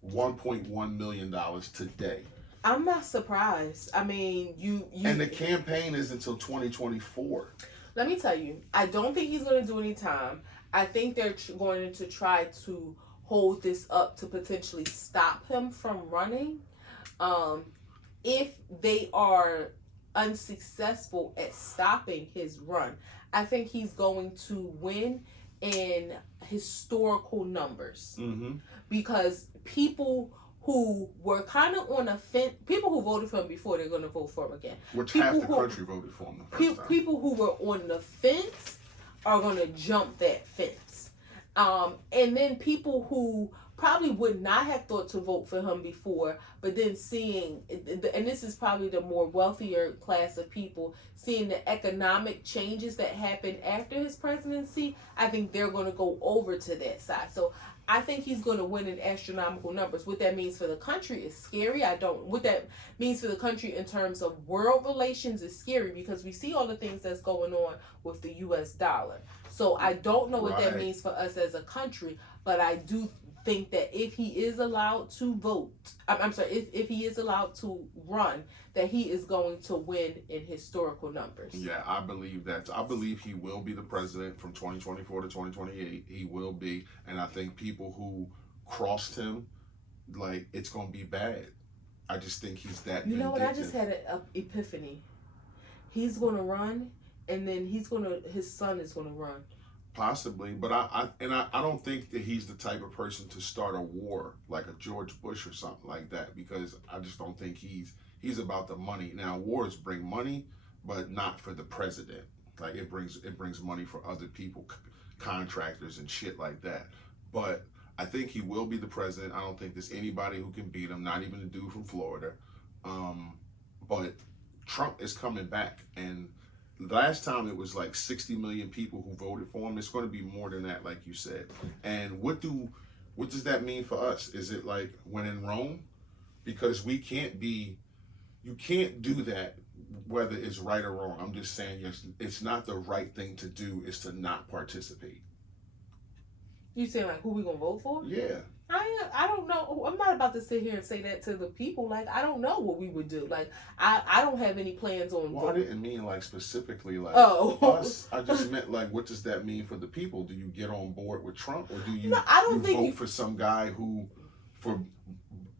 $1.1 million today. I'm not surprised. I mean, you and the campaign is until 2024. Let me tell you, I don't think he's going to do any time. I think they're going to try to hold this up to potentially stop him from running. If they are unsuccessful at stopping his run, I think he's going to win in historical numbers. Mm-hmm. Because people who were kind of on the fence, people who voted for him before, they're going to vote for him again. Which half the country voted for him the first time. People who were on the fence are going to jump that fence. And then people who probably would not have thought to vote for him before, but then seeing, and this is probably the more wealthier class of people, seeing the economic changes that happened after his presidency, I think they're going to go over to that side. So I think he's going to win in astronomical numbers. What that means for the country is scary. What that means for the country in terms of world relations is scary because we see all the things that's going on with the U.S. dollar. So I don't know what that means for us as a country, but I do think that if he is allowed to vote, if he is allowed to run, that he is going to win in historical numbers. Yeah, I believe that. I believe he will be the president from 2024 to 2028. He will be. And I think people who crossed him, like, it's going to be bad. I just think he's that vindictive. You know what? I just had an epiphany. He's going to run, and then his son is going to run. Possibly, but I don't think that he's the type of person to start a war like a George Bush or something like that, because I just don't think he's about the money. Now, wars bring money, but not for the president. Like it brings money for other people, contractors and shit like that. But I think he will be the president. I don't think there's anybody who can beat him, not even the dude from Florida. But Trump is coming back, and last time it was like 60 million people who voted for him. It's going to be more than that, like you said. And what does that mean for us? Is it like when in Rome? Because you can't do that whether it's right or wrong. I'm just saying, yes, it's not the right thing to do is to not participate. You saying like who we gonna vote for? Yeah. I don't know. I'm not about to sit here and say that to the people. Like, I don't know what we would do. Like, I don't have any plans on. Well, I didn't mean like specifically like us. I just meant like, what does that mean for the people? Do you get on board with Trump, or do you? No, I don't think vote for some guy for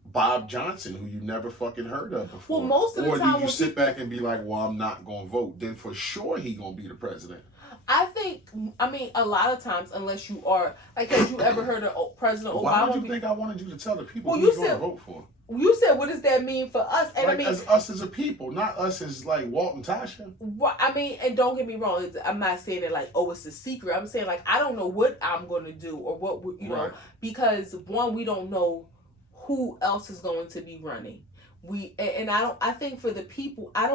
Bob Johnson, who you never fucking heard of before. Well, most of the time, or do you sit back and be like, well, I'm not gonna vote? Then for sure he gonna be the president. I think, a lot of times, unless you are, like, have you ever heard of President Obama? Why would you think I wanted you to tell the people who you're going to vote for? You said, what does that mean for us? And like, as us as a people, not us as, like, Walt and Tasha. And don't get me wrong, I'm not saying that, like, oh, it's a secret. I'm saying, like, I don't know what I'm going to do or what, you know, because, one, we don't know who else is going to be running. I think for the people, I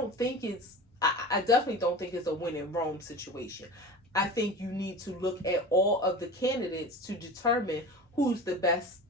definitely don't think it's a win in Rome situation. I think you need to look at all of the candidates to determine who's the best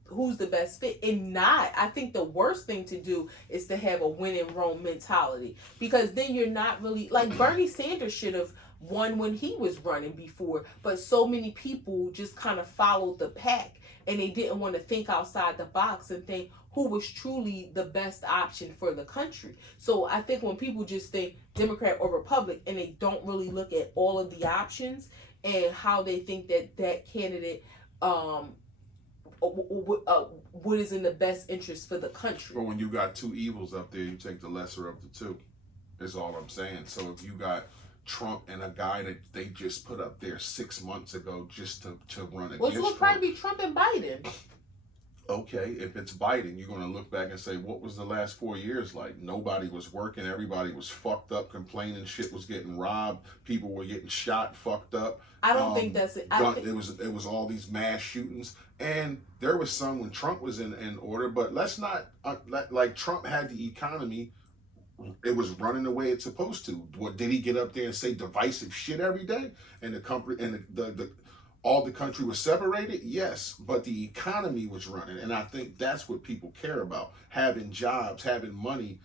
fit. And I think the worst thing to do is to have a win in Rome mentality, because then you're not really, like, Bernie Sanders should have won when he was running before, but so many people just kind of followed the pack and they didn't want to think outside the box and think who was truly the best option for the country. So I think when people just think Democrat or Republican and they don't really look at all of the options and how they think that candidate what is in the best interest for the country. But when you got two evils up there, you take the lesser of the two, is all I'm saying. So if you got Trump and a guy that they just put up there 6 months ago just to run against Trump. Well, it's probably be Trump and Biden. Okay, if it's Biden, you're going to look back and say, what was the last 4 years like? Nobody was working. Everybody was fucked up, complaining. Shit was getting robbed. People were getting shot, fucked up. I don't think that's it. It was all these mass shootings. And there was some when Trump was in order. But let's not, like, Trump had the economy. It was running the way it's supposed to. What, did he get up there and say divisive shit every day? And the company and all the country was separated? Yes, but the economy was running, and I think that's what people care about: having jobs, having money,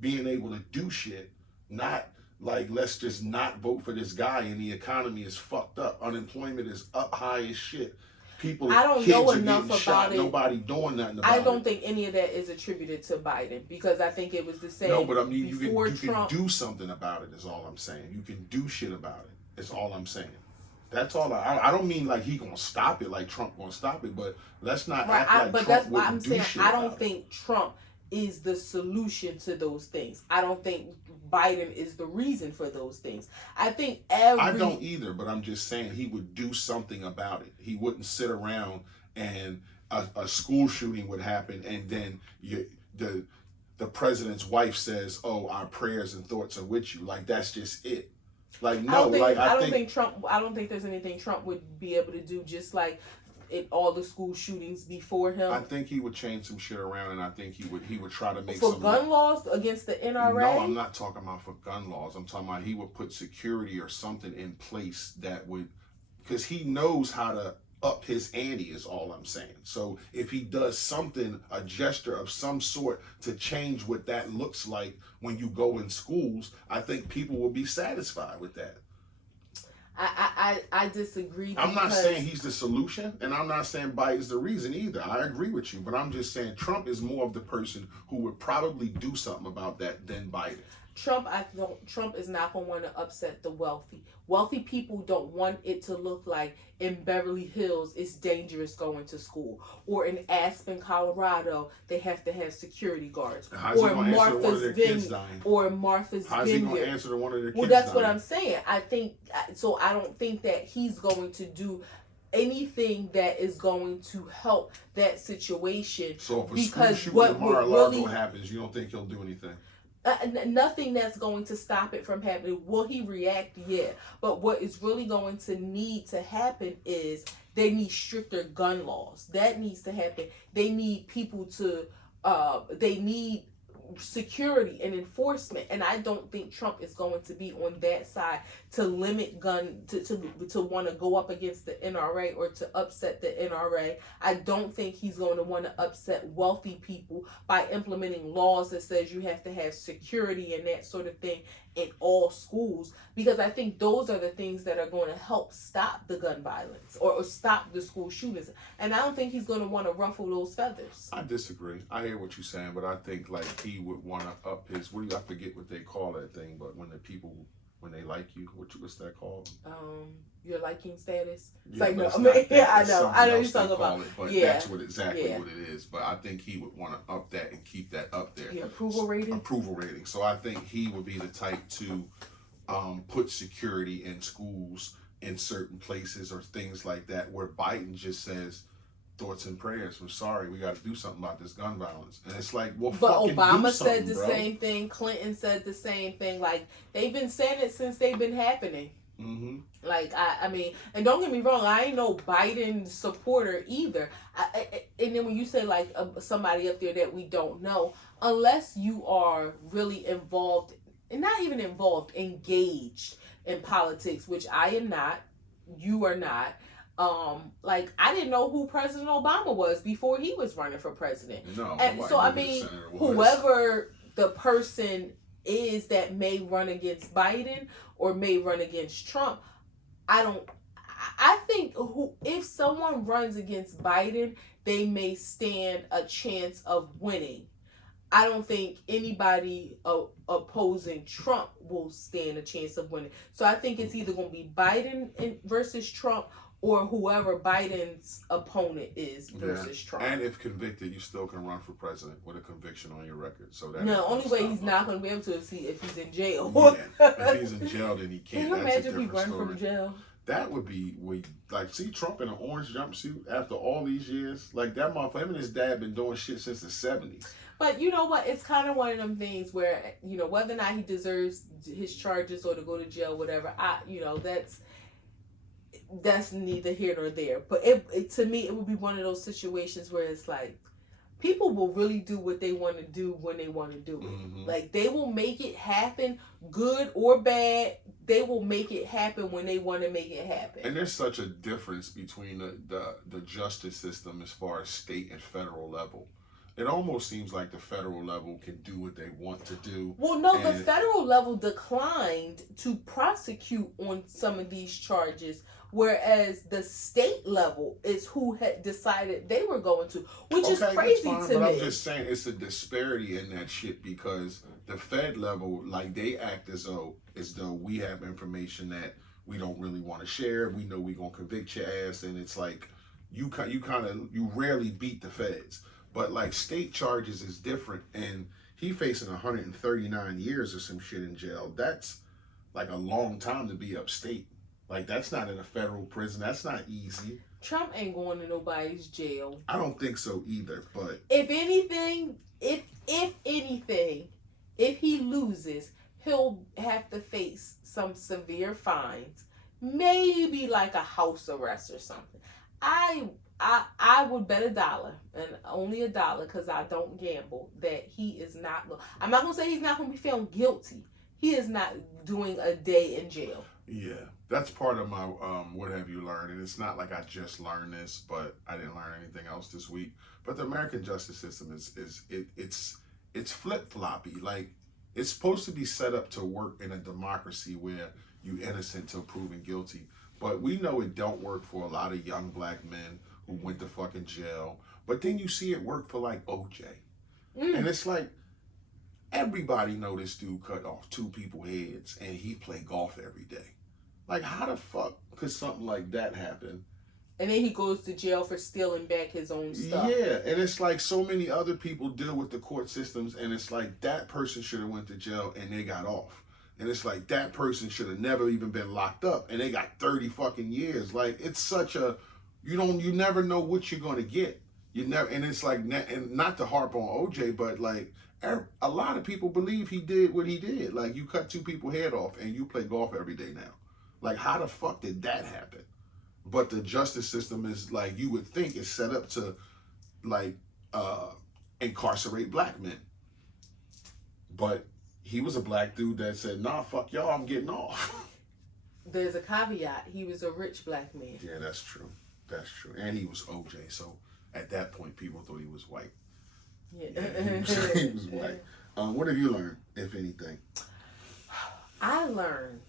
being able to do shit. Not like, let's just not vote for this guy and the economy is fucked up. Unemployment is up high as shit. People, I don't know enough about shot, it. Nobody doing nothing about it. I don't think any of that is attributed to Biden, because I think it was the same. No, but I mean, you can do something about it. Is all I'm saying. You can do shit about it. Is all I'm saying. That's all. I don't mean like he gonna stop it, like Trump gonna stop it, but let's not act like Trump wouldn't do shit. I don't think Trump is the solution to those things. I don't think Biden is the reason for those things. I think I don't either, but I'm just saying he would do something about it. He wouldn't sit around and a school shooting would happen and then the president's wife says, "Oh, our prayers and thoughts are with you." Like, that's just it. Like, no, I don't think there's anything Trump would be able to do, just like all the school shootings before him. I think he would change some shit around, and I think he would try to make for gun laws against the NRA. No, I'm not talking about for gun laws. I'm talking about he would put security or something in place that would, because he knows how to up his ante, is all I'm saying. So if he does something, a gesture of some sort to change what that looks like when you go in schools, I think people will be satisfied with that. I disagree. I'm not saying he's the solution, and I'm not saying Biden's the reason either. I agree with you, but I'm just saying Trump is more of the person who would probably do something about that than Biden. Trump is not going to want to upset the wealthy. Wealthy people don't want it to look like in Beverly Hills it's dangerous going to school, or in Aspen, Colorado they have to have security guards, or in Martha's Vineyard, or in Martha's Vineyard. How's he going to answer to one of their kids? Well, that's what I'm saying. I don't think that he's going to do anything that is going to help that situation. So if a school shooting tomorrow Largo happens, you don't think he'll do anything? Nothing that's going to stop it from happening. Will he react? Yeah. But what is really going to need to happen is they need stricter gun laws. That needs to happen. They need people to, they need security and enforcement, and I don't think Trump is going to be on that side to limit to want to go up against the NRA or to upset the NRA. I don't think he's going to want to upset wealthy people by implementing laws that says you have to have security and that sort of thing in all schools, because I think those are the things that are going to help stop the gun violence or stop the school shootings. And I don't think he's going to want to ruffle those feathers. I disagree. I hear what you're saying, but I think like he would want to up his. I forget what they call that thing, but when they like you, what's that called? Your liking status. It's yeah, like no, I know you're talking about. But yeah, that's what exactly what it is. But I think he would want to up that and keep that up there. Yeah, approval rating. Approval rating. So I think he would be the type to put security in schools in certain places or things like that, where Biden just says thoughts and prayers. We're sorry, we got to do something about this gun violence. And it's like, well, but fucking Obama do said the bro. same thing. Clinton said the same thing. Like they've been saying it since they've been happening. Mm-hmm. Like I mean, and don't get me wrong, I ain't no Biden supporter either. And then when you say like somebody up there that we don't know, unless you are really involved, and not even involved, engaged in politics, which I am not, you are not. Like I didn't know who President Obama was before he was running for president. No, and so I mean, whoever the person is that may run against Biden or may run against Trump, I think if someone runs against Biden, they may stand a chance of winning. I don't think anybody opposing Trump will stand a chance of winning. So I think it's either going to be Biden versus Trump, or whoever Biden's opponent is versus Trump. And if convicted, you still can run for president with a conviction on your record. So that the only way he's not going to be able to is if he's in jail. Yeah, if he's in jail, then he can't. Can you imagine if he run from jail? That would be like, see Trump in an orange jumpsuit after all these years. Like that motherfucker, him and his dad been doing shit since the 70s. But you know what? It's kind of one of them things where, you know, whether or not he deserves his charges or to go to jail, whatever, that's neither here nor there. But to me, it would be one of those situations where it's like, people will really do what they want to do when they want to do it. Mm-hmm. Like, they will make it happen, good or bad. They will make it happen when they want to make it happen. And there's such a difference between the justice system as far as state and federal level. It almost seems like the federal level can do what they want to do. Well, no, the federal level declined to prosecute on some of these charges, whereas the state level is who had decided they were going to, which is crazy to me. But I'm just saying it's a disparity in that shit, because the Fed level, like, they act as though we have information that we don't really want to share. We know we're gonna convict your ass, and it's like you rarely beat the feds. But like state charges is different, and he facing 139 years or some shit in jail. That's like a long time to be upstate. Like, that's not in a federal prison. That's not easy. Trump ain't going to nobody's jail. I don't think so either. But if anything, if he loses, he'll have to face some severe fines, maybe like a house arrest or something. I would bet $1, and only $1, because I don't gamble, that he is not. I'm not gonna say he's not gonna be found guilty. He is not doing a day in jail. Yeah, that's part of my what have you learned, and it's not like I just learned this, but I didn't learn anything else this week. But the American justice system it's flip floppy. Like, it's supposed to be set up to work in a democracy where you innocent till proven guilty, but we know it don't work for a lot of young black men who went to fucking jail. But then you see it work for like OJ. And it's like, everybody know this dude cut off 2 people's heads and he play golf every day. Like, how the fuck could something like that happen? And then he goes to jail for stealing back his own stuff. Yeah, and it's like so many other people deal with the court systems, and it's like that person should have went to jail and they got off. And it's like that person should have never even been locked up and they got 30 fucking years. Like, it's such a, you never know what you're going to get. You never, and it's like, and not to harp on OJ, but like, a lot of people believe he did what he did. Like, you cut 2 people's head off and you play golf every day now. Like, how the fuck did that happen? But the justice system is, like, you would think is set up to, like, incarcerate black men. But he was a black dude that said, nah, fuck y'all, I'm getting off. There's a caveat. He was a rich black man. Yeah, that's true. That's true. And he was OJ, so at that point, people thought he was white. Yeah. He was white. What have you learned, if anything? I learned.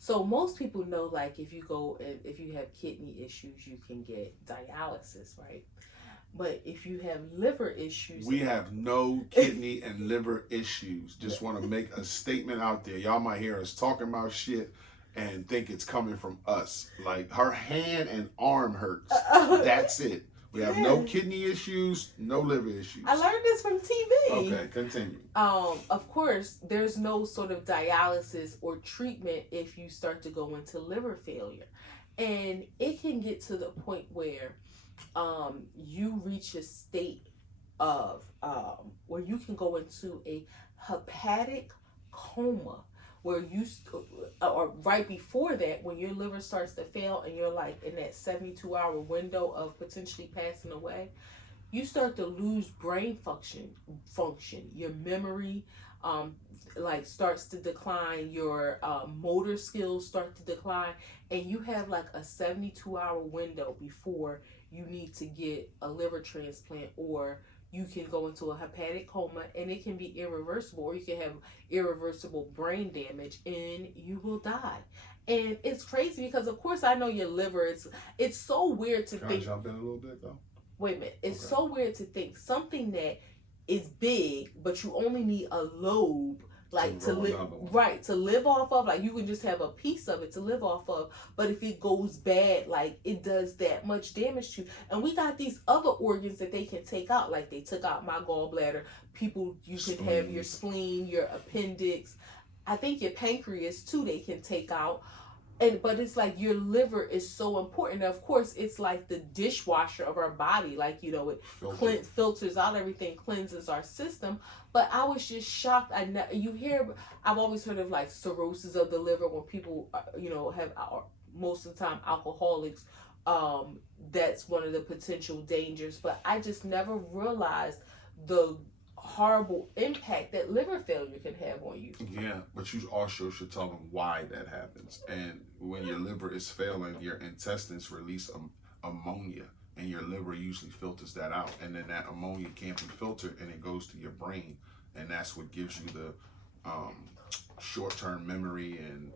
So most people know, like, if you go and if you have kidney issues, you can get dialysis, right? But if you have liver issues, We have no kidney and liver issues. Just want to make a statement out there. Y'all might hear us talking about shit and think it's coming from us. Like her hand and arm hurts. That's it. We have no kidney issues, no liver issues. I learned this from TV. Okay, continue. Of course, there's no sort of dialysis or treatment if you start to go into liver failure. And it can get to the point where you reach a state of where you can go into a hepatic coma, where or right before that, when your liver starts to fail and you're like in that 72-hour window of potentially passing away, you start to lose brain function. Your memory like starts to decline, your motor skills start to decline, and you have like a 72-hour window before you need to get a liver transplant, or you can go into a hepatic coma, and it can be irreversible, or you can have irreversible brain damage and you will die. And it's crazy because, of course, I know your liver, it's so weird to think. Can I jump in a little bit though? Wait a minute. It's so weird to think something that is big, but you only need a lobe, like to live off of. Like you can just have a piece of it to live off of. But if it goes bad, like it does that much damage to you. And we got these other organs that they can take out. Like they took out my gallbladder. People, you can have your spleen, your appendix. I think your pancreas too. They can take out. But it's like your liver is so important. Of course, it's like the dishwasher of our body. Like, you know, it filters out everything, cleanses our system. But I was just shocked. I've always heard of like cirrhosis of the liver when people, you know, have most of the time alcoholics. That's one of the potential dangers. But I just never realized the horrible impact that liver failure can have on you. Yeah, but you also should tell them why that happens. And when your liver is failing, your intestines release ammonia, and your liver usually filters that out, and then that ammonia can't be filtered, and it goes to your brain, and that's what gives you the short-term memory, and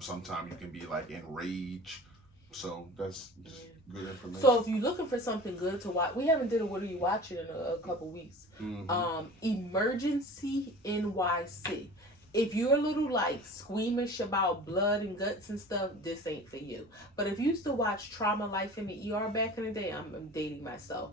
sometimes you can be like in rage. So that's good information. So if you're looking for something good to watch, we haven't did a what are you watching in a couple weeks. Emergency NYC. If you're a little like squeamish about blood and guts and stuff, this ain't for you. But if you used to watch Trauma Life in the ER back in the day, I'm dating myself.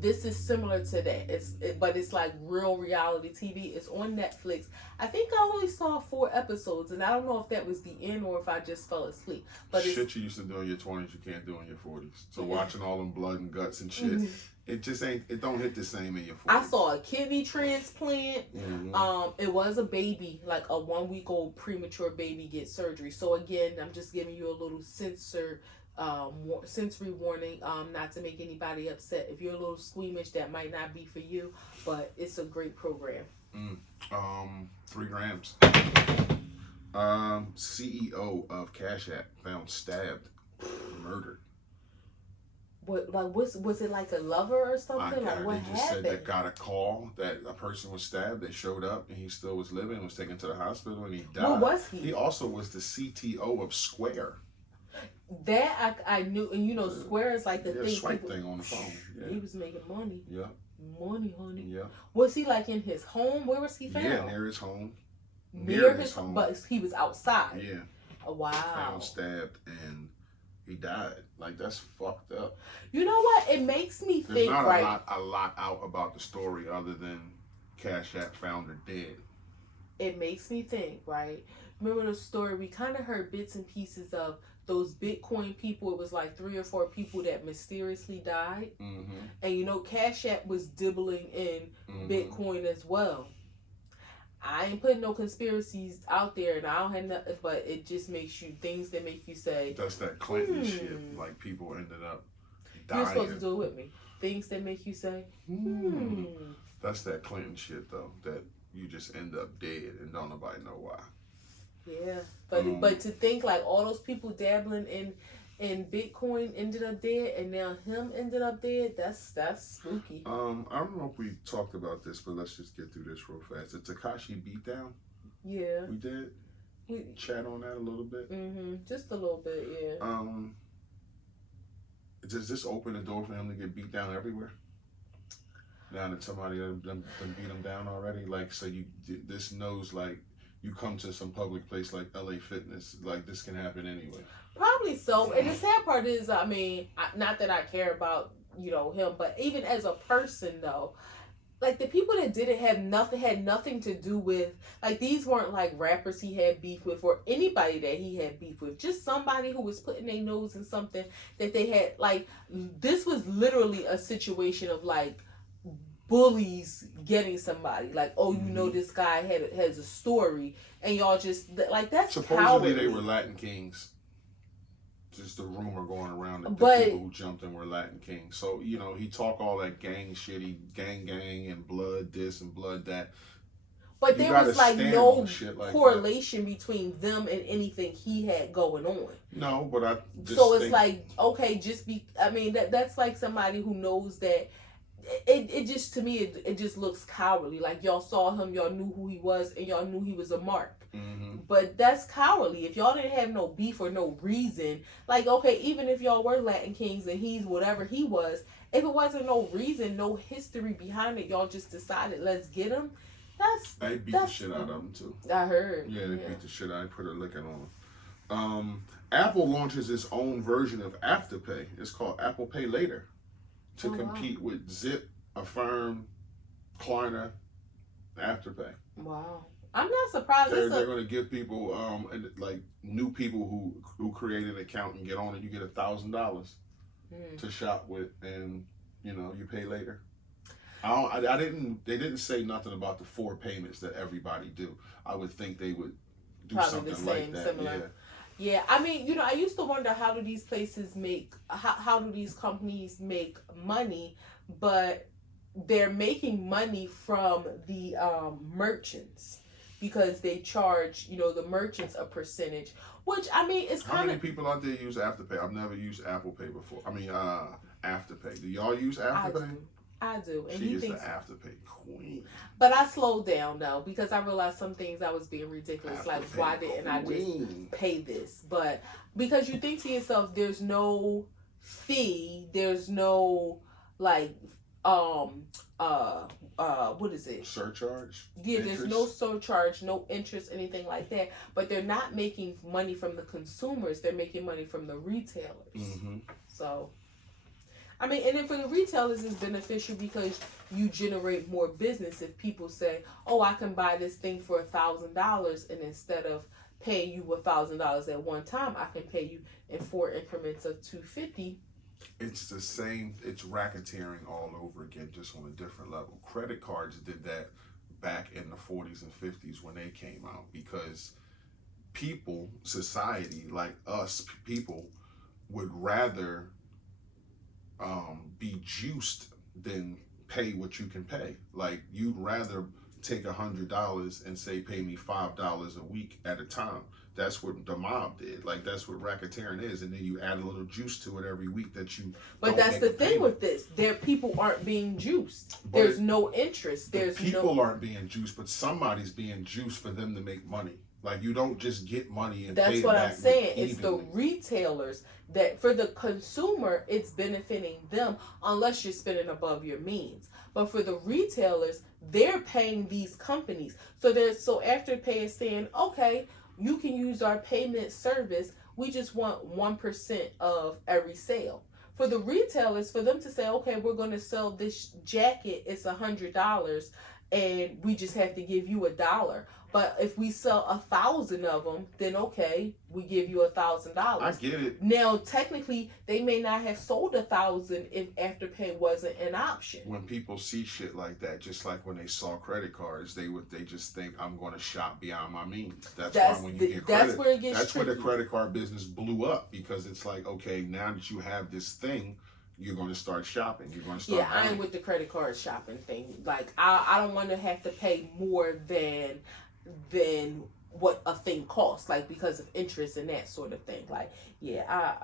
This is similar to that. But it's like real reality TV. It's on Netflix. I think I only saw 4 episodes, and I don't know if that was the end or if I just fell asleep. But shit you used to do in your 20s, you can't do in your 40s. So watching all them blood and guts and shit, it just ain't. It don't hit the same in your 40s. I saw a kidney transplant. It was a baby, like a 1-week-old premature baby, get surgery. So again, I'm just giving you a little sensory warning, not to make anybody upset. If you're a little squeamish, that might not be for you, but it's a great program. 3 grams. CEO of Cash App found stabbed, murdered. What, like, was it like a lover or something? Like, what happened? They just said they got a call that a person was stabbed. They showed up and he still was living, was taken to the hospital, and he died. What was he? He also was the CTO of Square. That I knew, and you know, Square is like the thing. Swipe thing on the phone. Yeah. He was making money. Yeah. Money, honey. Yeah. Was he like in his home? Where was he found? Yeah, near his home. Near his home, but he was outside. Yeah. Oh, wow. Found stabbed and he died. Like, that's fucked up. You know what? It makes me think. There's not a lot out about the story other than Cash App found her dead. It makes me think, right? Remember the story? We kind of heard bits and pieces of those Bitcoin people. It was like 3 or 4 people that mysteriously died. And you know, Cash App was dibbling in Bitcoin as well. I ain't putting no conspiracies out there, and I don't have nothing, but it just makes you, things that make you say, that's that Clinton shit. Like, people ended up dying. You're supposed to do it with me. Things that make you say, That's that Clinton shit, though, that you just end up dead and don't nobody know why. Yeah, but to think like all those people dabbling in Bitcoin ended up dead, and now him ended up dead. That's spooky. I don't know if we talked about this, but let's just get through this real fast. The Tekashi beatdown. Yeah. We did chat on that a little bit. Just a little bit, yeah. Does this open the door for him to get beat down everywhere? Now that somebody done beat him down already, like, so this knows, like, you come to some public place like LA Fitness, like, this can happen anyway. Probably so. And the sad part is, I mean, not that I care about, him, but even as a person though, like, the people that did it had nothing to do with, like, these weren't like rappers he had beef with or anybody that he had beef with. Just somebody who was putting their nose in something that they had, like, this was literally a situation of, like, bullies getting somebody. Like, oh, this guy has a story, and y'all just, like, that's supposedly cowardly. They were Latin Kings. Just a rumor going around that the people who jumped in were Latin Kings. So, he talk all that gang shit, gang and blood this and blood that. But there was like no correlation between them and anything he had going on. No, but I just so it's like, okay, that's like somebody who knows that it just, to me, it just looks cowardly. Like, y'all saw him, y'all knew who he was, and y'all knew he was a mark. But that's cowardly. If y'all didn't have no beef or no reason, like, okay, even if y'all were Latin Kings and he's whatever he was, if it wasn't no reason, no history behind it, y'all just decided, let's get him. They beat the shit out of him too. I heard. Yeah, they beat the shit out. They put a licking on him. Apple launches its own version of Afterpay. It's called Apple Pay Later to compete with Zip, Affirm, Klarna, Afterpay. Wow. I'm not surprised. They're going to give people, like, new people who create an account and get on it. You get $1,000 to shop with, and you pay later. They didn't say nothing about the 4 payments that everybody do. I would think they would do probably something like that. Similar. Yeah. I mean, I used to wonder, how do these places how do these companies make money? But they're making money from the merchants, because they charge, the merchants a percentage, which, I mean, it's kind of... How many people out there use Afterpay? I've never used Apple Pay before. I mean, Afterpay. Do y'all use Afterpay? I do. And she is the Afterpay queen. But I slowed down, though, because I realized some things I was being ridiculous. Afterpay, like, why didn't I just pay this? But because you think to yourself, there's no fee, there's no, like, what is it? Surcharge? Yeah, interest? There's no surcharge, no interest, anything like that. But they're not making money from the consumers. They're making money from the retailers. So, I mean, and then for the retailers, it's beneficial because you generate more business. If people say, oh, I can buy this thing for $1,000, and instead of paying you $1,000 at one time, I can pay you in 4 increments of $250. It's the same. It's racketeering all over again, just on a different level. Credit cards did that back in the 40s and 50s when they came out, because people, society, like us, people would rather be juiced than pay what you can pay. Like, you'd rather take $100 and say, pay me $5 a week at a time. That's what the mob did. Like, that's what racketeering is. And then you add a little juice to it every week that you... But that's the thing with this. People aren't being juiced. There's no interest. People aren't being juiced, but somebody's being juiced for them to make money. Like, you don't just get money and pay it back. That's what I'm saying. It's the retailers that, for the consumer, it's benefiting them unless you're spending above your means. But for the retailers, they're paying these companies. So Afterpay is saying, okay, you can use our payment service. We just want 1% of every sale. For the retailers, for them to say, okay, we're going to sell this jacket, it's $100, and we just have to give you $1. But if we sell 1,000 of them, then okay, we give you $1,000. I get it. Now, technically, they may not have sold 1,000 if Afterpay wasn't an option. When people see shit like that, just like when they saw credit cards, they just think, I'm going to shop beyond my means. That's why when you get credit, that's where it gets that's tricky. Where the credit card business blew up, because it's like, okay, now that you have this thing, you're going to start shopping. You're going to start. Yeah, I ain't with the credit card shopping thing. Like, I don't want to have to pay more than what a thing costs, like, because of interest and that sort of thing. Like, yeah.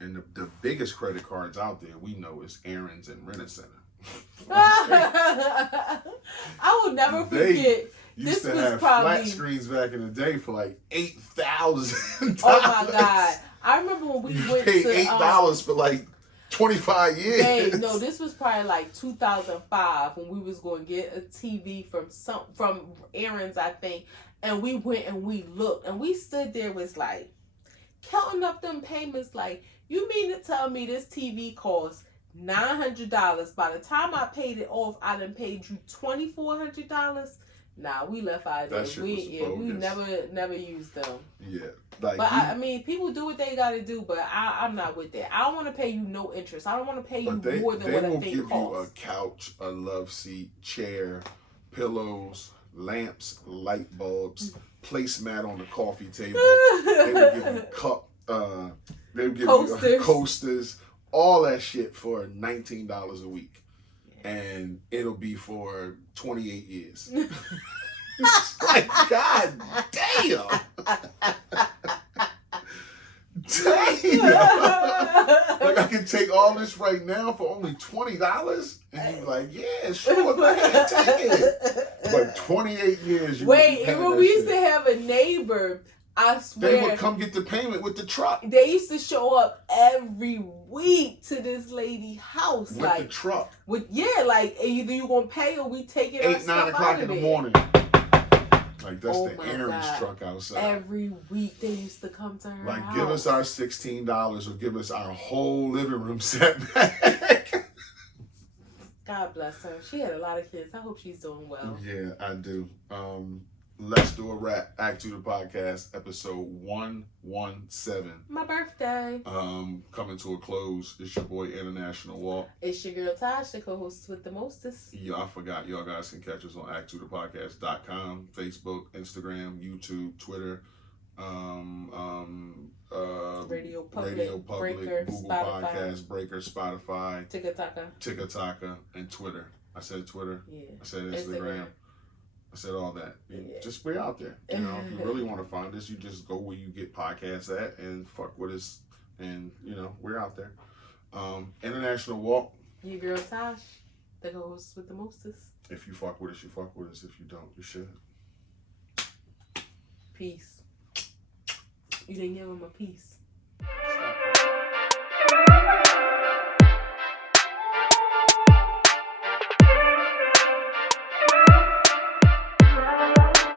And the biggest credit cards out there we know is Aaron's and Rent-A-Center. I will never forget used to have flat screens back in the day for like $8,000. Oh my God. I remember when we went paid to $8 for like 25 years. Babe, no, this was probably like 2005 when we was going to get a TV from Aaron's, I think. And we went and we looked and we stood there was like counting up them payments like, you mean to tell me this TV costs $900? By the time I paid it off, I done paid you $2,400. Nah, we left out there. We never used them. Yeah, but I mean, people do what they got to do. But I'm not with that. I don't want to pay you no interest. I don't want to pay you more than what a thing costs. They will give you a couch, a love seat, chair, pillows, lamps, light bulbs, placemat on the coffee table. They will give you they will give you coasters, all that shit for $19 a week. And it'll be for 28 years. It's like, God damn. Like, I can take all this right now for only $20? And you're like, yeah, sure, go ahead, take it. But 28 years, Wait, when we used to have a neighbor, I swear. They would come get the payment with the truck. They used to show up every week to this lady's house. With the truck. Like either you going to pay or we take it 8, 9 o'clock in the morning. Like, that's the Aaron's truck outside. Every week they used to come to her house. Give us our $16 or give us our whole living room set back. God bless her. She had a lot of kids. I hope she's doing well. Yeah, I do. Let's do a wrap. A2TP Podcast, episode 117. My birthday. Coming to a close. It's your boy International Walk. It's your girl Taj, the co-host with the mostest. Yeah, I forgot. Y'all guys can catch us on A2TPodcast.com, Facebook, Instagram, YouTube, Twitter, Radio Public, Breaker, Google Spotify. Podcasts, Breaker, Spotify, TikTok, and Twitter. I said Twitter. Yeah. I said Instagram. I said all that. Yeah. Just we're out there. You know, if you really want to find us, you just go where you get podcasts at and fuck with us. And, you know, we're out there. International Walk. Your girl Tosh, the host with the mostest. If you fuck with us, you fuck with us. If you don't, you should. Peace. You didn't give him a piece.